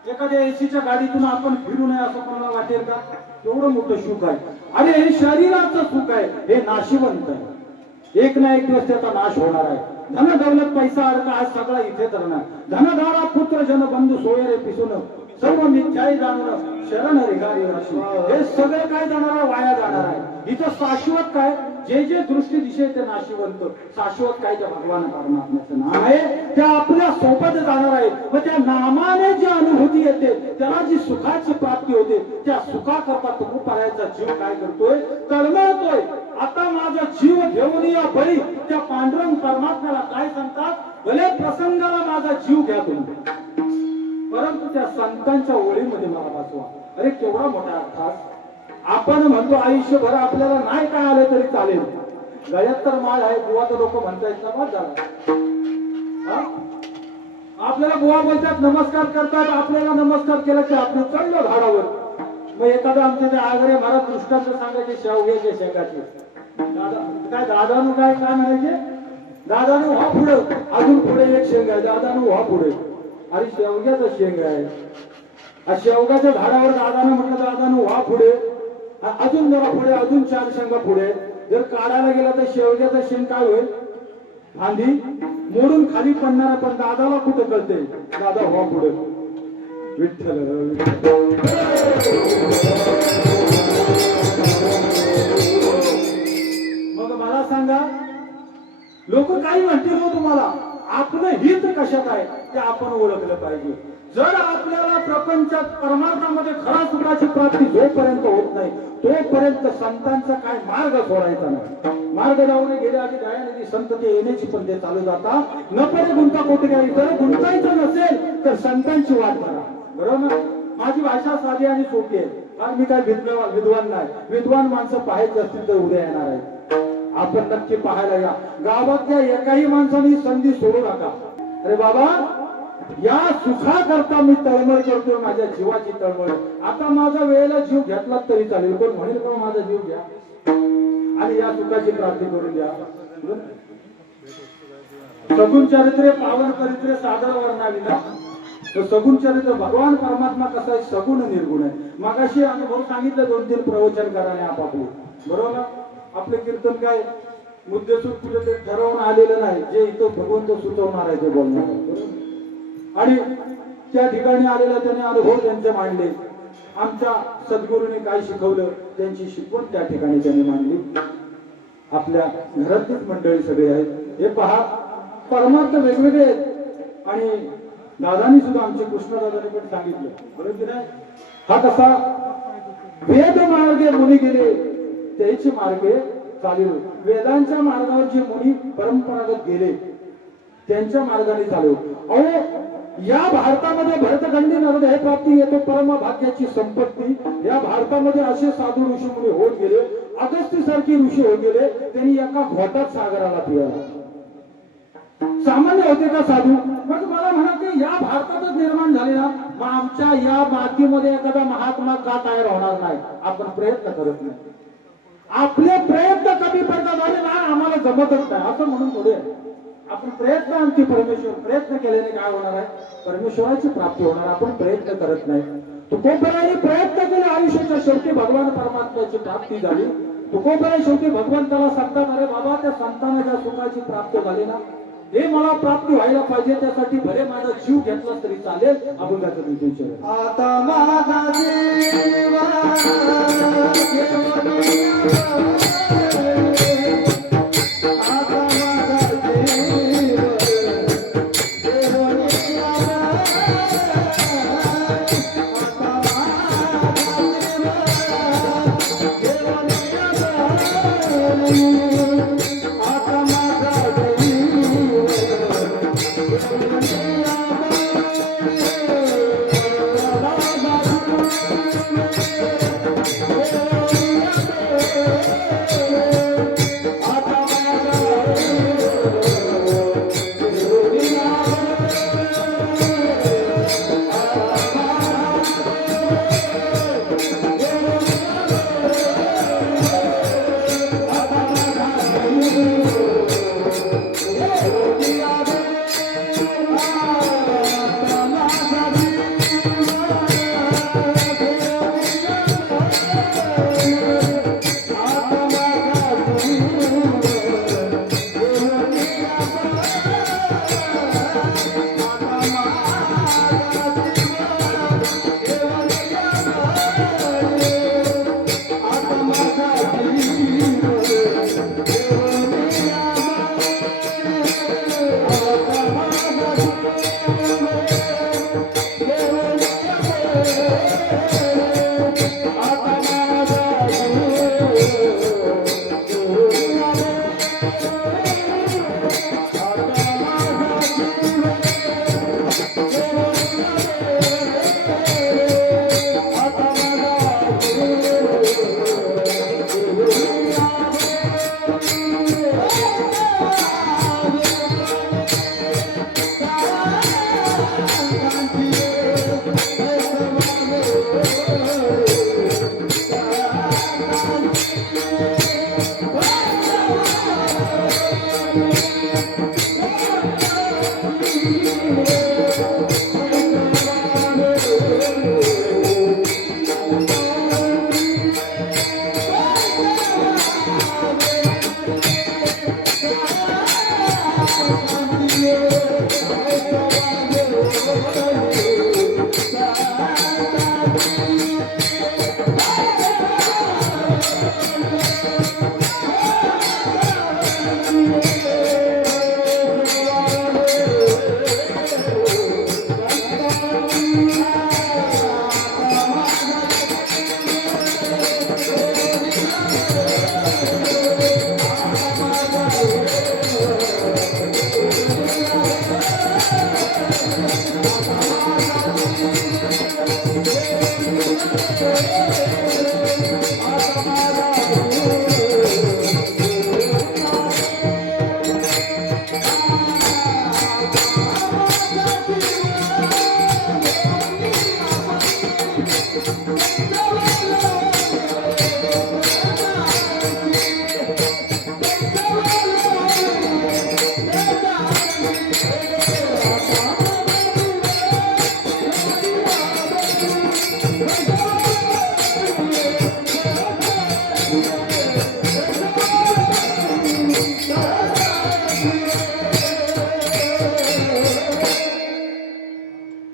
एखाद्या एसीच्या गाडीतून आपण फिरू नये असं कोणाला वाटेल का? एवढं मोठं सुख आहे. अरे हे शरीराचं सुख आहे, हे नाशिवंत आहे. एक ना एक दिवस त्याचा नाश होणार आहे. धन दौलत पैसा अडका आज सगळा इथेच राहणार. धनधारा पुत्र जन बंधू सोयरे पिसून सर्व मिथ्याई जाणून शरण रेगारी राशी. हे सगळं काय जाणार आहे? वाया जाणार आहे. इथं शाश्वत काय? जे जे दृष्टी दिशे ते नाशिवंत. शाश्वत काय? त्या भगवान परमात्म्याचं नाम आहे, त्या आपल्या सोबत जाणार आहे. व त्या नामाने जी अनुभूती येते, त्याला जी सुखाची प्राप्ती होते, त्या सुखाकरता तुकोबारायांचा जीव काय करतोय? तळमळतोय. आता माझा जीव घेऊन या बळी. त्या पांडुरंग परमात्म्याला काय सांगतात? भले प्रसंगाला माझा जीव घ्या तुम्ही, परंतु त्या संतांच्या ओळीमध्ये मला वाचवा. अरे केवढा मोठा अर्थात. आपण म्हणतो आयुष्यभर आपल्याला नाही काय आलं तरी चालेल, गळ्यात तर माळ आहे. बुवा तर लोक म्हणतायत ना बस झाला. आपल्याला बुवा बोलतात, नमस्कार करतात. आपल्याला नमस्कार केला की आपण चढलो झाडावर. मग एखादा आमच्या ते आगरे महाराज दृष्टांत सांगायचे शेवग्याचे शेकाचे दादा काय दादानु काय काय म्हणायचे? दादाने व्हा पुढं, अजून पुढे एक शेंग आहे, दादाने व्हा पुढे. अरे शेवग्याचा शेंग आहे. शेवगाच्या झाडावर दादाने म्हटलं, दादाने व्हा पुढे, अजून जरा पुढे, अजून 4 शेंगा पुढे. जर काढायला गेला तर शेवग्याचा शेंग काय होईल, फांदी मोडून खाली पडणार. पण दादाला कुठं कळते, दादा व्हा पुढे. विठ्ठल मग मला सांगा, लोक काही म्हणतील हो तुम्हाला, आपलं हित कशात आहे ते आपण ओळखलं पाहिजे. जर आपल्याला प्रपंचात परमार्थामध्ये खरा सुखाची प्राप्ती जोपर्यंत होत नाही तोपर्यंत संतांचा काय मार्ग सोडायचा नाही. मार्ग जाऊन गेले आधी दयानिधी संत ते येण्याची पण ते चालू जाता न पडे गुंता कोटी काही. जर गुंतायचं नसेल तर संतांची वाट करा. बरोबर. माझी भाषा साधी आणि सोपी आहे. आणि मी काय विद्वान नाही. विद्वान माणसं पाहायची असतील तर उद्या येणार आहेत. आपण नक्की पाहायला या. गावातल्या एकाही माणसाने संधी सोडू नका. अरे बाबा, या सुखाकरता मी तळमळ करतोय, माझ्या जीवाची तळमळ. आता माझा वेळेला जीव घेतला तरी चालेल, पण म्हणेल का माझा जीव घ्या आणि या सुखाची प्राप्ती करून द्या. सगुण चरित्रे पावन चरित्रे सादर वर्णावी ना. तर सगुण चरित्र भगवान परमात्मा कसा आहे, सगुण निर्गुण आहे. मागाशी अनुभव सांगितलं 2-3 प्रवचन कराने आपापले. बरोबर. आपले कीर्तन काय मुद्देसूद कुठे ते ठरवून आलेलं नाही, जे इथं भगवंत सुचवणार आहे ते बोलणार. आणि त्या ठिकाणी आलेला त्याने अनुभव त्यांचे मांडले. आमच्या सद्गुरूने काय शिकवलं त्यांची शिकवण त्या ठिकाणी त्यांनी मांडली. आपल्या घरातलीच मंडळी सगळे आहेत. हे पहा, परमार्थ वेगवेगळे आहेत. आणि दादानी सुद्धा आमचे कृष्णदादांनी पण सांगितलं, बरोबर नाही. हा कसा वेद मार्गे मुनी गेले त्याची मार्गे चालू. वेदांच्या मार्गावर जे मुनी परंपरागत गेले त्यांच्या मार्गाने चालू. अहो, या भारतामध्ये भरतखंडी नरदेह प्राप्ती येतो परम भाग्याची संपत्ती. या भारतामध्ये असे साधू ऋषी मुनी होत गेले. अगस्ती सारखी ऋषी होत गेले. त्यांनी एका घोटात सागराला पिळला. सामान्य होते का साधू? मग मला म्हणा की या भारतातच निर्माण झाले ना, मग आमच्या या मातीमध्ये एखादा महात्मा का तयार होणार नाही? आपण प्रयत्न करत नाही. आपले प्रयत्न कमी पडतात. अरे ना, आम्हाला जमतच नाही असं म्हणून थोडे. आपण प्रयत्न आमची परमेश्वर प्रयत्न केल्याने काय होणार आहे, परमेश्वराची प्राप्ती होणार. आपण प्रयत्न करत नाही. तुकोबरायांनी प्रयत्न केले. आयुष्याच्या शेवटी भगवान परमात्म्याची प्राप्ती झाली. तुकोबराय शेवटी भगवंताला सांगतात, अरे बाबा, त्या संतांना ज्या सुखाची प्राप्ती झाली ना, हे मला प्राप्ती व्हायला पाहिजे. त्यासाठी भले माझा जीव घेतला तरी चालेल. आपण त्याचा विचार आता माझा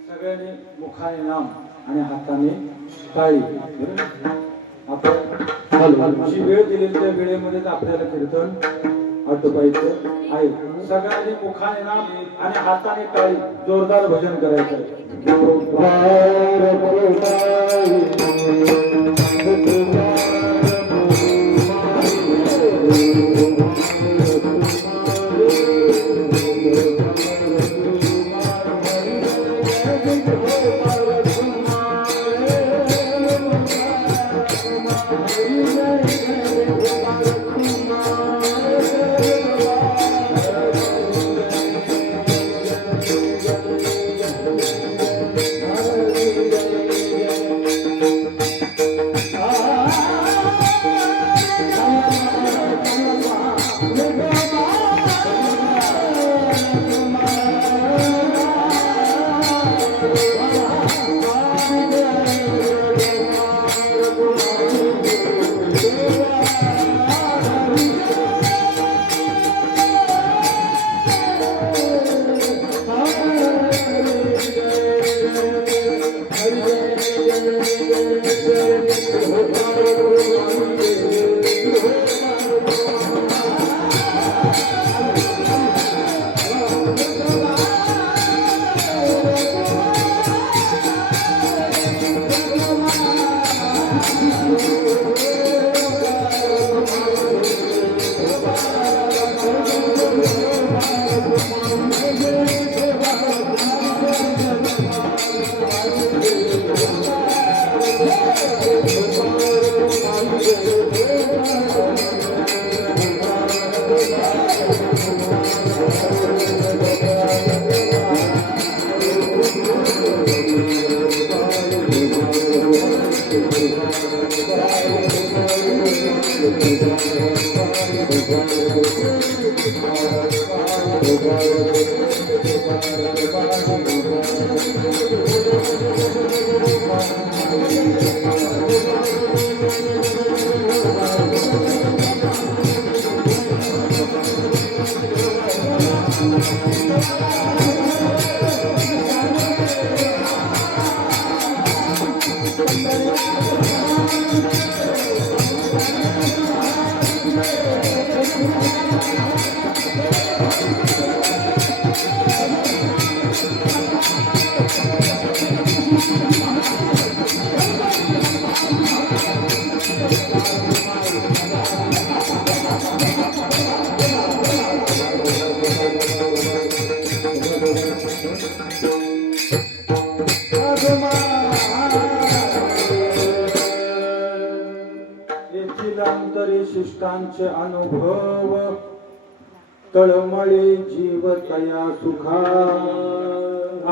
सगळ्यांनी मुखाने नाम आणि हाताने टाळी. आपण जी वेळ दिलेली त्या वेळेमध्येच आपल्याला कीर्तन आटोपायचं आहे. सगळ्यांनी मुखाने नाम आणि हाताने टाळी जोरदार भजन करायचं आहे. शिष्टांचे अनुभव तळमळी जीव तया सुखा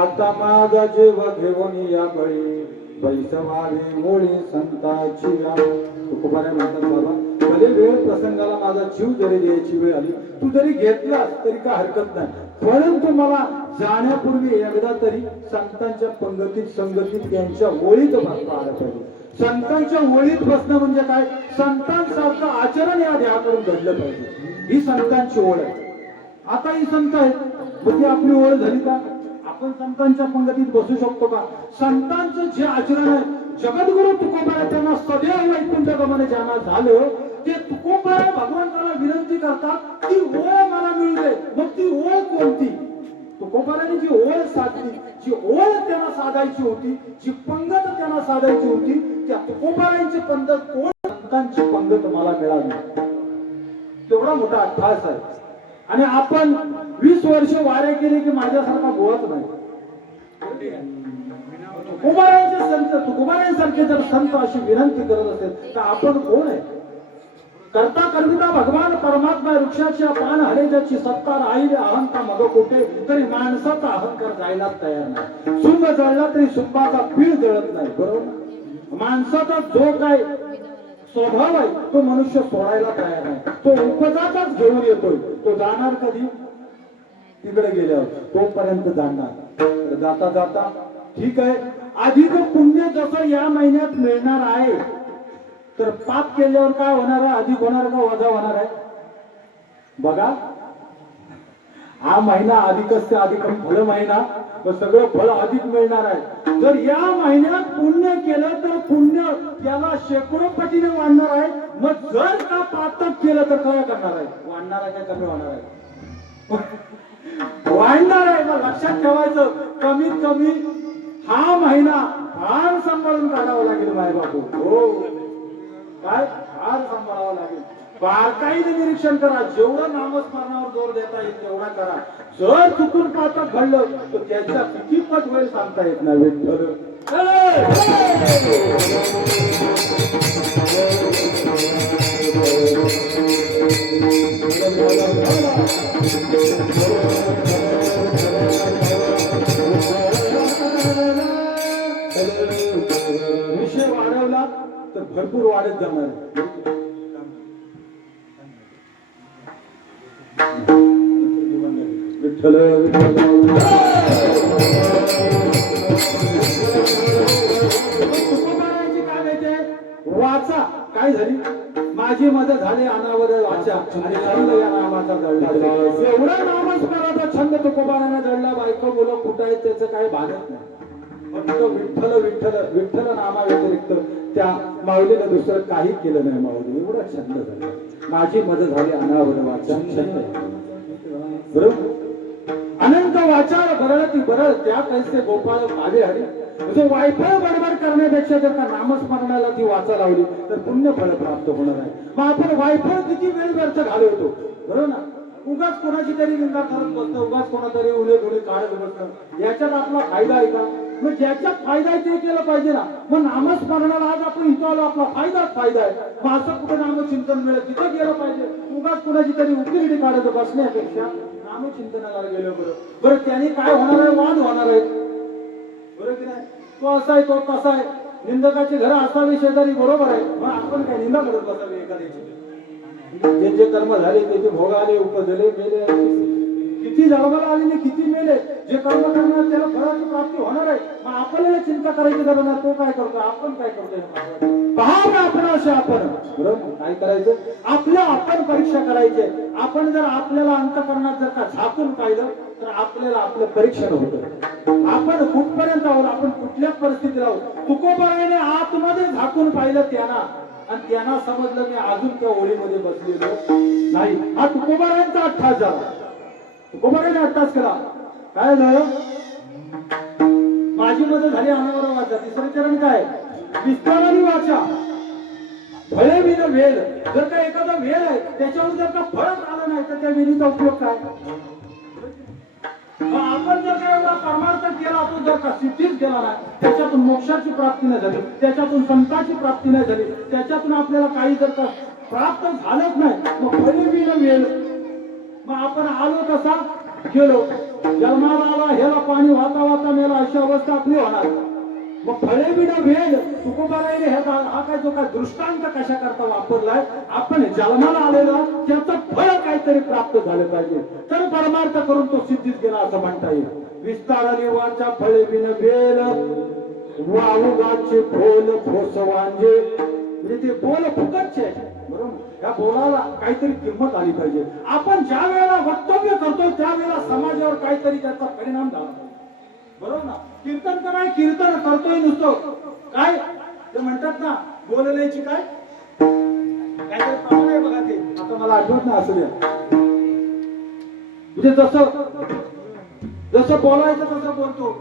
आता माझा जीव घेऊन या बळी बैसवावे मुळी संताची तुकोबाने म्हणतात बाबा भले वेळ प्रसंगाला माझा जीव जरी द्यायची वेळ आली तू जरी घेतला तरी काय हरकत नाही परंतु मला जाण्यापूर्वी एकदा तरी संतांच्या पंगतीत संगतीत त्यांच्या ओळीत बसता आलं पाहिजे. संतांच्या ओळीत बसणं म्हणजे काय संतांसारखं आचरण या देहाकडून घडलं पाहिजे. ही संतांची ओळ आहे. आता ही संत आहेत मग ती आपली ओळ झाली का आपण संतांच्या पंगतीत बसू शकतो का? संतांचं जे आचरण आहे जगद्गुरु तुकोबाराय त्यांना सदैव वैकुंठ गमन ज्यांना झालं ते तुकोबाराय भगवंताला विनंती करतात ती ओळ मला मिळू दे. मग ती ओळ कोणती? तुकोबारायांनी जी ओळ साधली जी ओळ त्यांना साधायची होती जी पंगत त्यांना साधायची होती त्या तुकोबारायांची पंगत कोण संतांची पंगत मला मिळाली. तेवढा मोठा अट्टहास आहे. आणि आपण 20 वर्ष वारे केले की माझ्यासारखा बोलत नाही. तुकोबारांसारखे जर संत अशी विनंती करत असेल तर आपण कोण आहे? करता करविता भगवान परमात्मा वृक्षाच्या पान हरे ज्याची सत्ता राहिली अहंता मग कुठे तरी माणसाचा अहंकार जायलाच तयार नाही. सुंग जळला तरी सुंबाचा पीळ जळत नाही. बरोबर? माणसाचा जो काय स्वभाव आहे तो मनुष्य सोडायला तयार नाही. तो उपजाचाच घेऊन येतोय. तो जाणार कधी? तिकडे गेल्यावर तोपर्यंत जाणार. जाता जाता ठीक आहे, अधिक पुण्य जसं या महिन्यात मिळणार आहे तर पाप केल्यावर काय होणार आहे? अधिक होणार का वजा होणार आहे? बघा, हा महिना अधिकच अधिक फळ महिना, सगळं फळ अधिक मिळणार आहे. जर या महिन्यात पुण्य केलं तर पुण्य त्याला शेकडो पटीने वाढणार आहे. मग जर का पातक केलं तर काय करणार आहे? वाढणार आहे का कमी होणार आहे? वाढणार आहे. मग लक्षात ठेवायचं, कमीत कमी हा महिना फार सांभाळून काढावा लागेल माय बापू. हो, काय फार सांभाळावं लागेल. बारकाईने निरीक्षण करा. जेवढं नामस्मरणावर जोर देता येईल तेवढा करा. जर चुकून पातक घडलं तर त्याच्या किती पट होईल सांगता येत नाही. विठ्ठल विषय वाढवला तर भरपूर वाढत जाणार आहे. विठ्ठल वाचा काय झाली? माझी मदत झाली अनावर वाचा आणि छंद या नामाचा जळला. एवढा नामस्मराचा छंद तुकोबाराने जळला. बायको मुलं कुठं आहेत त्याचं काही भागत नाही. फक्त विठ्ठल विठ्ठल विठ्ठल नामा व्यतिरिक्त त्या माऊलीने दुसरं काही केलं नाही. माऊली एवढा छंद झाला. माझी मदत झाली अनावर वाचा छंद. बरोबर? अनंत वाचार बरळती बरळ त्या कैसे गोपाळ भावे हरी. म्हणजे वायफळ बडबड करण्यापेक्षा जर का नामस्मरणाला ती वाचा लावली तर पुण्य फळ प्राप्त होणार आहे. मग आपण वायफळ किती वेळ व्यर्थ घालवतो. बरोबर ना? उगाच कोणाची तरी निंदा करत बसतो, उगाच कोणातरी उले धुळे काढत बसतं. याच्यात आपला फायदा आहे का? मग ज्याच्यात फायदा आहे ते केलं पाहिजे ना. मग नामस्मरणाला आज आपण इथं आलो, आपला फायदाच फायदा आहे. मग असं कुठं नामचिंतन मिळत तिथं गेलं पाहिजे. उगाच कोणाची तरी उकळी काढत बसण्यापेक्षा नामचिंतनाला गेलो. बरं त्याने काय होणार आहे? वाद होणार आहे. बरोबर की नाही? तो असा आहे, तो तसा आहे. निंदकाची घरं असावी शेजारी. बरोबर आहे. मग आपण काय निंदा करत बसावी एखाद्याची? जे जे कर्म झाले त्याचे भोग आले, उपजले, मेले. किती जन्माला आलेले, किती मेले. जे कर्म करणार त्याला फळाची प्राप्ती होणार आहे. मग आपल्याला चिंता करायची गरज नाही. तो काय करतो, आपण काय करतोय पहा ना. आपण असे आपण बरोबर काय करायचं? आपल्या आपण परीक्षा करायचे. आपण जर आपल्याला अंतःकरणात जर का झाकून पाहिलं तर आपल्याला आपलं परीक्षण होतं. आपण कुठपर्यंत आहोत, आपण कुठल्या परिस्थितीत आहोत. तुकोबाराने आतमध्ये झाकून पाहिलं त्यांना आणि त्यांना समजलं मी अजून त्या ओळीमध्ये बसलेलो नाही. हा तुकोबारांचा अट्टास झाला. तुकोबाराने अट्टास केला. काय झालं? माझी मदत झाली अनावर वाचा. तिसरं चरण काय? विस्ताराने वाचा. फळे विन वेल. जर का एखादा वेल आहे त्याच्यावर जर का फळच आलं नाही तर त्या वेलीचा उपयोग काय? आपण जर का एवढा परमार्थ केला, तो जर का सिद्धीच गेला नाही, त्याच्यातून मोक्षाची प्राप्ती नाही झाली, त्याच्यातून संताची प्राप्ती नाही झाली, त्याच्यातून आपल्याला काही जर का प्राप्त झालंच नाही, मग फळे विन वेल. मग आपण आलो तसा गेलो. जन्माला आला, ह्याला पाणी वाहता वाहता मेला, अशी अवस्था आपली होणार. मग फळे बिना वेल. तुकोबाराने हा काय जो काय दृष्टांत कशा करता वापरलाय? आपण जन्माला आलेला त्याचं फळ काहीतरी प्राप्त झालं पाहिजे तर परमार्थ करून तो सिद्धीत गेला असं म्हणता येईल. विस्ताराने वाचा फळे बिन वेल. वाळूगाचे बोल फोसवांजे. म्हणजे ते बोल फुकटचे. बरोबर? या बोलाला काहीतरी किंमत आली पाहिजे. आपण ज्या वेळेला वक्तव्य करतो त्यावेळेला समाजावर काहीतरी त्याचा परिणाम झाला पाहिजे. बरोबर ना? कीर्तन कराय, कीर्तन करतोय नुसतं काय ते म्हणतात ना, बोलण्याची काय काहीतरी प्रमाण आहे बघा. ते आता मला आठवत नाही. असं द्या म्हणजे जसं बोलायचं तसं बोलतो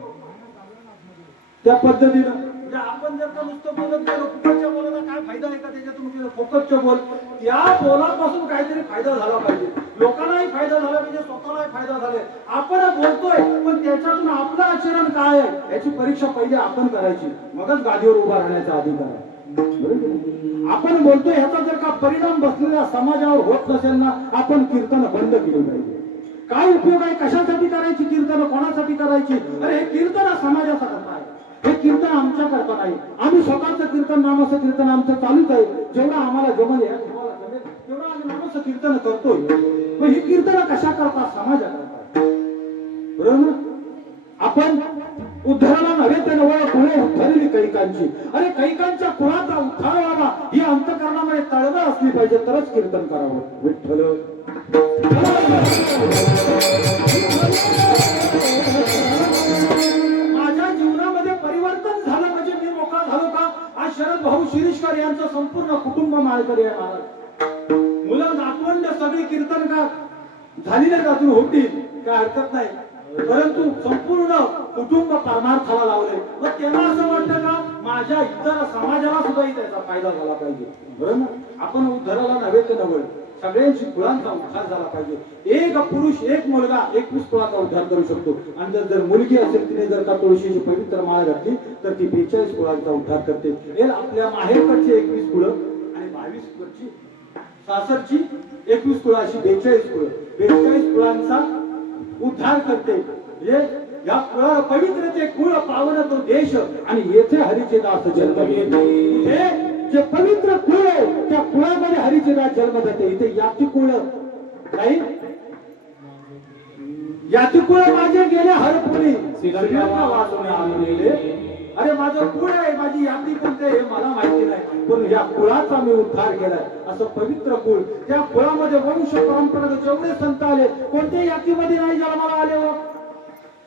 त्या पद्धतीनं. म्हणजे आपण आपण जर का नुसतं बोलत गेलो फुकटच्या बोलायला काय फायदा आहे का त्याच्यातून केलं फुकटचं बोल त्या बोलापासून काहीतरी फायदा झाला पाहिजे लोकांनाही फायदा झाला पाहिजे स्वतःलाही फायदा झाला आपण बोलतोय पण त्याच्यातून आपलं आचरण काय आहे याची परीक्षा पहिले आपण करायची मगच गादीवर उभा राहण्याचा अधिकार आहे आपण बोलतोय ह्याचा जर का परिणाम बसलेल्या समाजावर होत नसेल ना आपण कीर्तन बंद केली पाहिजे काय उपयोग आहे कशासाठी करायची कीर्तन कोणासाठी करायची अरे हे कीर्तन समाजाचा करता आहे हे कीर्तन आमच्या करता नाही आम्ही स्वतःचं कीर्तन नामाचं कीर्तन आमचं चालूच आहे जेवढं आम्हाला जमेल तेवढं आम्ही नामाचं कीर्तन करतोय पण ही कीर्तन कशा करता समाजा करता बरोबर आपण उद्धाराला नव्हे ते नवळ कुळे उद्धरली कैकांची अरे कैकांच्या कुळाचा उद्धार व्हावा ही अंतकरणामध्ये तळमळ असली पाहिजे तरच कीर्तन करावं विठ्ठल माझ्या जीवनामध्ये परिवर्तन झालं म्हणजे मी मोकळा झालो का आज शरद भाऊ शिरीषकर यांचं संपूर्ण कुटुंब माळकरी आहे महाराज मुलं नातवंड सगळी कीर्तनकार झालेल्या अजून होतील काय हरकत नाही परंतु संपूर्ण कुटुंब परमार्थाला लावले मग त्यांना असं वाटतं का माझ्या इतर समाजाला सुद्धा त्याचा फायदा झाला पाहिजे बरोबर आपण उद्धाराला नव्हे ते नव्हे सगळ्यांची कुळांचा उद्धार झाला पाहिजे एक पुरुष एक मुलगा 21 कुळाचा उद्धार करू शकतो आणि जर मुलगी असेल तिने जर का तुळशीची पवित्र माळ घातली तर ती 42 कुळांचा उद्धार करते हे आपल्या माहेरकडची 21 कुळ आणि 22 कुळची सासरची 21 कुळ अशी 42 कुळ 42 कुळांचा उद्धार करते या पवित्रते कुळ पावन तो देश आणि येथे हरीचे दास जन्म घेते हे जे पवित्र कुळ आहे त्या कुळामध्ये हरीचे दास जन्म घेते इथे याती कुळ नाही याती कुळ माझे गेले हरपुरी अरे माझं कुळ आहे माझी याती कोणते हे मला माहिती नाही पण या कुळाचा मी उद्धार केलाय असं पवित्र कुळ त्या कुळामध्ये वंश परंपरा जेवढे संत आले कोणत्या यातीमध्ये नाही जन्माला आले हो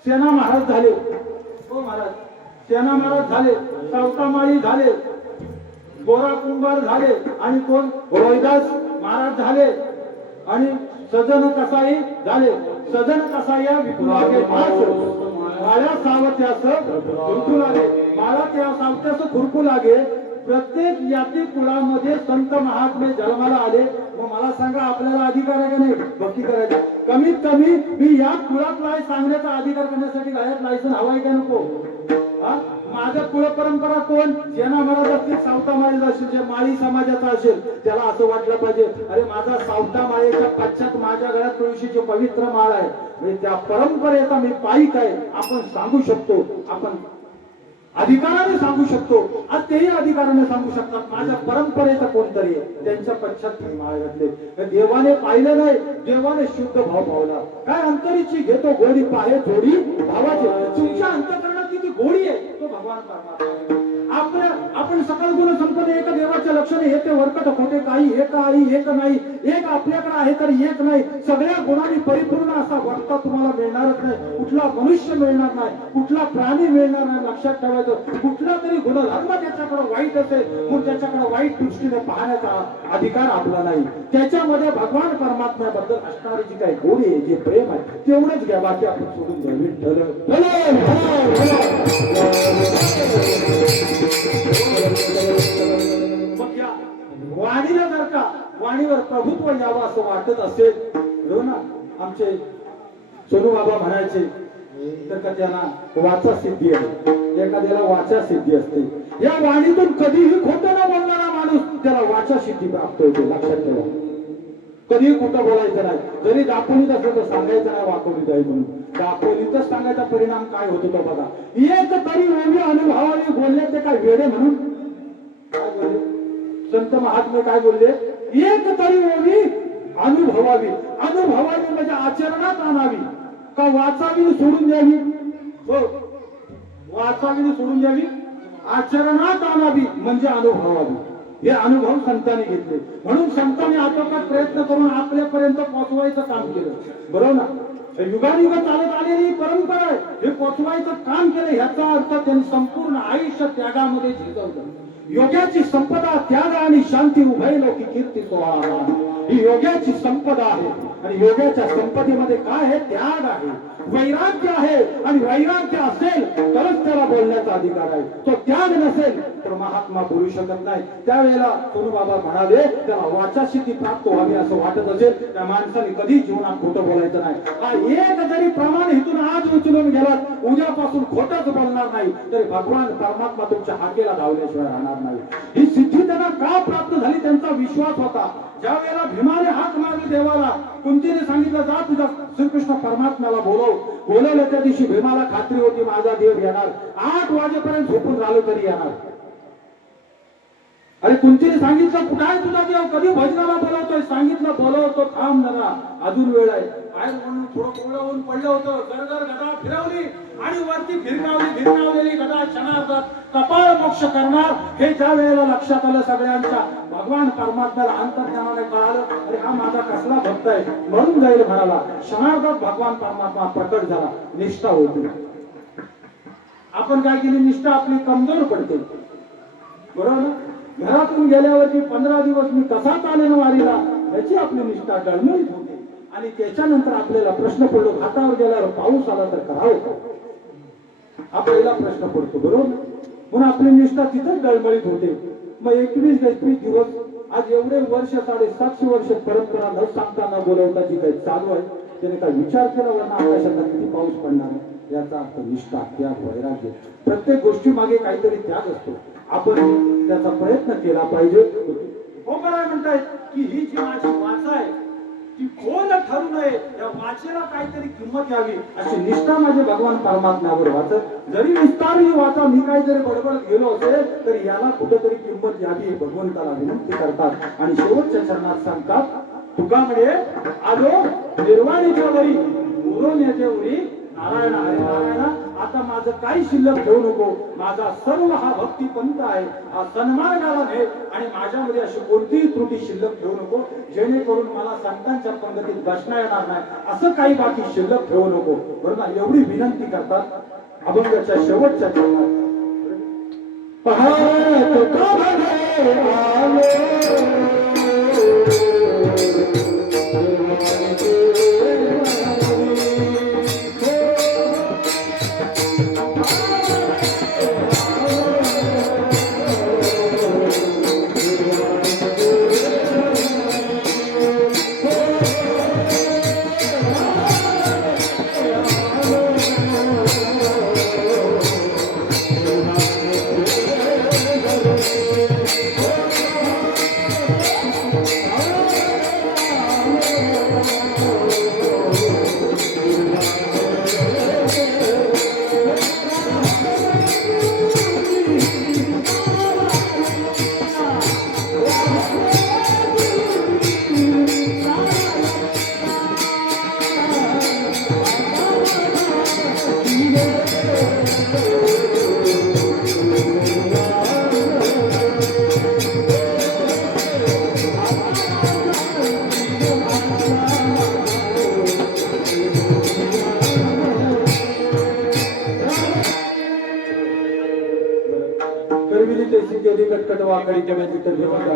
सेना महाराज झाले हो महाराज सेना महाराज झाले सावतामाळी झाले गोरा कुंभार झाले आणि कोण रोहिदास महाराज झाले आणि सजन कसाई झाले सजन कसाई विपुलागे माळ्या सावत्यास खुरकू लागे माळा त्या सावत्यास खुरकू लागे प्रत्येक याती कुळामध्ये संत महात्मे जन्माला आले मग मला सांगा आपल्याला अधिकार आहे का नाही भक्ती करायचा कमीत कमी मी या कुळातला सांगण्याचा अधिकार करण्यासाठी गायक लायसन हवाय का नको माझं कुळ परंपरा कोण सेना महाराज असतील सावता महाराज असेल जे माळी समाजाचा असेल त्याला असं वाटलं पाहिजे अरे माझा सावता माळेच्या पश्चात माझ्या गळ्यात तुळशीची पवित्र माळ आहे म्हणजे त्या परंपरेचा मी पाईक आहे आपण सांगू शकतो आपण अधिकाराने सांगू शकतो आज तेही अधिकाराने सांगू शकतात माझ्या परंपरेचा कोणतरी त्यांच्या पश्चात माळ घातले देवाने पाहिलं नाही देवाने शुद्ध भाव पावला काय अंतरीची घेतो गोडी पाहे जोडी भावाचे तुमच्या अंतकरणात किती गोडी आहे तो भगवान परमात्मा आपल्या आपण सकल गुण संपन्न एक देवाच्या लक्षणे हे ते वरकट खोटे काही एक आई एक नाही एक आपल्याकडे आहे तर एक नाही सगळ्या गुणांनी परिपूर्ण असा वक्ता तुम्हाला मिळणारच नाही कुठला मनुष्य मिळणार नाही कुठला प्राणी मिळणार नाही लक्षात ठेवायचं कुठला तरी गुणधर्म त्याच्याकडे वाईट असेल म्हणून त्याच्याकडे वाईट दृष्टीने पाहण्याचा अधिकार आपला नाही त्याच्यामध्ये भगवान परमात्म्याबद्दल असणारी जी काही गोडी आहे जे प्रेम आहे तेवढंच घ्या बाकी आपण सोडून द्या विठ्ठल मग या वाणीला जर का वाणीवर प्रभुत्व यावं असं वाटत असेल बरोबर ना आमचे सोनू बाबा म्हणायचे तर का त्यांना वाचा सिद्धी आहे एखाद्याला वाचा सिद्धी असते या वाणीतून कधीही खोटं न बोलणारा माणूस त्याला वाचा सिद्धी प्राप्त होते लक्षात ठेवा कधीही खोटं बोलायचं नाही जरी दापोलीत असलं तर सांगायचं नाही वाकवलीत आहे म्हणून दापोलीतच सांगायचा परिणाम काय होतो तो बघा एक तरी वेगळी अनुभवाने बोलले ते काय वेडे म्हणून काय बोलले संत महात्मे काय बोलले एक तरी वेगळी अनुभवावी अनुभवावी म्हणजे आचरणात आणावी का वाचावी सोडून द्यावी हो वाचावी सोडून द्यावी आचरणात आणावी म्हणजे अनुभवावी हे अनुभव संतांनी घेतले म्हणून संतांनी आटोकाट प्रयत्न करून आपल्यापर्यंत पोहोचवायचं काम केलं बरोबर ना युगायुग चालत आलेली परंपरा आहे हे पोहोचवायचं काम केलं ह्याचा अर्थ त्यांनी संपूर्ण आयुष्य त्यागामध्ये झिजवलं योगाची संपदा त्याग आणि शांती उभय लौकिक कीर्ती सोहळा ही योग्याची संपदा आहे आणि योग्याच्या संपदेमध्ये काय आहे? त्याग आहे, वैराग्य आहे आणि वैराग्य असेल तरच त्याला बोलण्याचा अधिकार आहे. तो त्याग नसेल तर महात्मा बोलू शकत नाही. त्यावेळेला सोनू बाबा म्हणाले त्याला वाचासिद्धी प्राप्त व्हावी असं वाटत असेल त्या माणसाने कधी जीवनात खोटं बोलायचं नाही. हा एक जरी प्रमाण इथून आज उचलून गेलात उद्यापासून खोटंच बोलणार नाही तरी भगवान परमात्मा तुमच्या हाकेला धावल्याशिवाय राहणार नाही. ही सिद्धी त्यांना का प्राप्त झाली? त्यांचा विश्वास होता. ज्या वेळेला भीमाने हाक मारली देवाला, कुंतीने सांगितलं जा तुझ्या श्रीकृष्ण परमात्म्याला बोलवलं त्या दिवशी भीमाला खात्री होती माझा देव येणार. 8 वाजेपर्यंत झोपून राहिलो तरी येणार. अरे कुंतीने सांगितलं कुठं आहे तुझा देव? कधी भजनाला बोलवतोय? सांगितलं बोलवतो, थांब जरा अजून वेळ आहे. बाहेर म्हणून थोडं कोवळं होऊन पडलं होतं. गरगर गदा फिरवली आणि वरती फिरकावलेली गदा क्षणार्धात कपाळ मोक्ष करणार हे ज्या वेळेला लक्षात आलं सगळ्यांच्या, भगवान परमात्म्याला अंतर्ज्ञानाने कळालं अरे हा माझा कसला भक्त आहे म्हणून जाईल म्हणाला. क्षणार्धात भगवान परमात्मा प्रकट झाला. निष्ठा होती. आपण काय केली? निष्ठा आपली कमजोर पडते, बरोबर ना? घरातून गेल्यावरती 15 दिवस मी कसा चालेन वारीला याची आपली निष्ठा डळमळीत होते आणि त्याच्यानंतर आपल्याला प्रश्न पडलो हातावर गेल्यावर पाऊस आला तर करावं का? हा पहिला प्रश्न पडतो, बरोबर. म्हणून आपली निष्ठा तिथेच डळमळीत होते. मग 21-21 दिवस आज एवढे वर्ष 750 वर्ष परंपरा न सांगता न बोलवता जी काही चालू आहे त्याने काय विचार केला वरना आकाशात किती पाऊस पडणार आहे? याचा अर्थ निष्ठा, त्याग, वैराग्य. प्रत्येक गोष्टी मागे काहीतरी त्याग असतो. आपण त्याचा प्रयत्न केला पाहिजे. हो काय म्हणतायत की ही जी माझी वाचा आहे ती खोल ठरू नये, या वाचेला काहीतरी किंमत यावी अशी निष्ठा माझे भगवान परमात्म्यावर वाचत. जरी विस्तारली वाचा मी काहीतरी बडबड गेलो असेल तरी याला कुठेतरी किंमत यावी हे भगवंताला विनंती करतात आणि शेवटच्या चरणात सांगतात तुका म्हणे आलो निर्वाणीच्या वरी उरोण्याच्या वरी नारायण हरे नारायण. आता माझं काही शिल्लक ठेवू नको. माझा सर्व हा भक्ती पंथ आहे, हा सन्मार्गाला घे आणि माझ्यामध्ये अशी कोणतीही त्रुटी शिल्लक ठेवू नको जेणेकरून मला संतांच्या पंगतीत बसता येणार नाही. असं काही बाकी शिल्लक ठेवू नको, बरोबर. एवढी विनंती करतात अभंगाच्या शेवटच्या चरणात.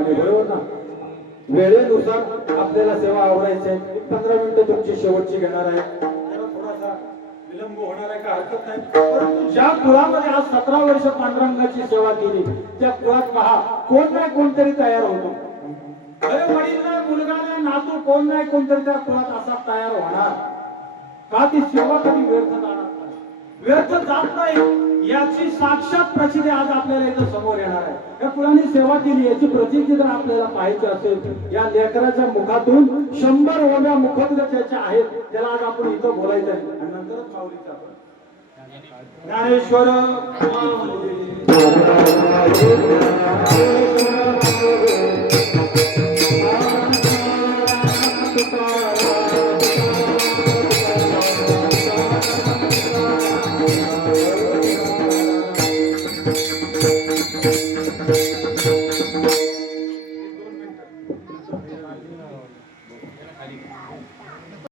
बरोबर ना. वेळेनुसार आपल्याला सेवा आवरायची आहे. 15 मिनिटं तुमची शेवटची घेणार आहे. थोडासा विलंब होणार आहे का हरकत नाही. परंतु ज्या कुळामध्ये आज 17 वर्ष पांडुरंगाची सेवा केली त्या कुळात पहा कोण नाही कोणतरी तयार होतो. अरे वडील नाही, मुलगा नाही, नातू कोण नाही कोणतरी त्या कुळात असा तयार होणार का? ती सेवा कधी व्यर्थ जाणार नाही, व्यर्थ जात नाही याची साक्षात प्रचिती आज आपल्याला इथं समोर येणार आहे. या कुळाने सेवा केली याची प्रचिती जर आपल्याला पाहायची असेल या लेकराच्या मुखातून 100 ओव्या मुखोद्गत ज्याच्या आहेत त्याला आज आपण इथं बोलायचं आहे आणि नंतरच माऊलीचा ज्ञानेश्वर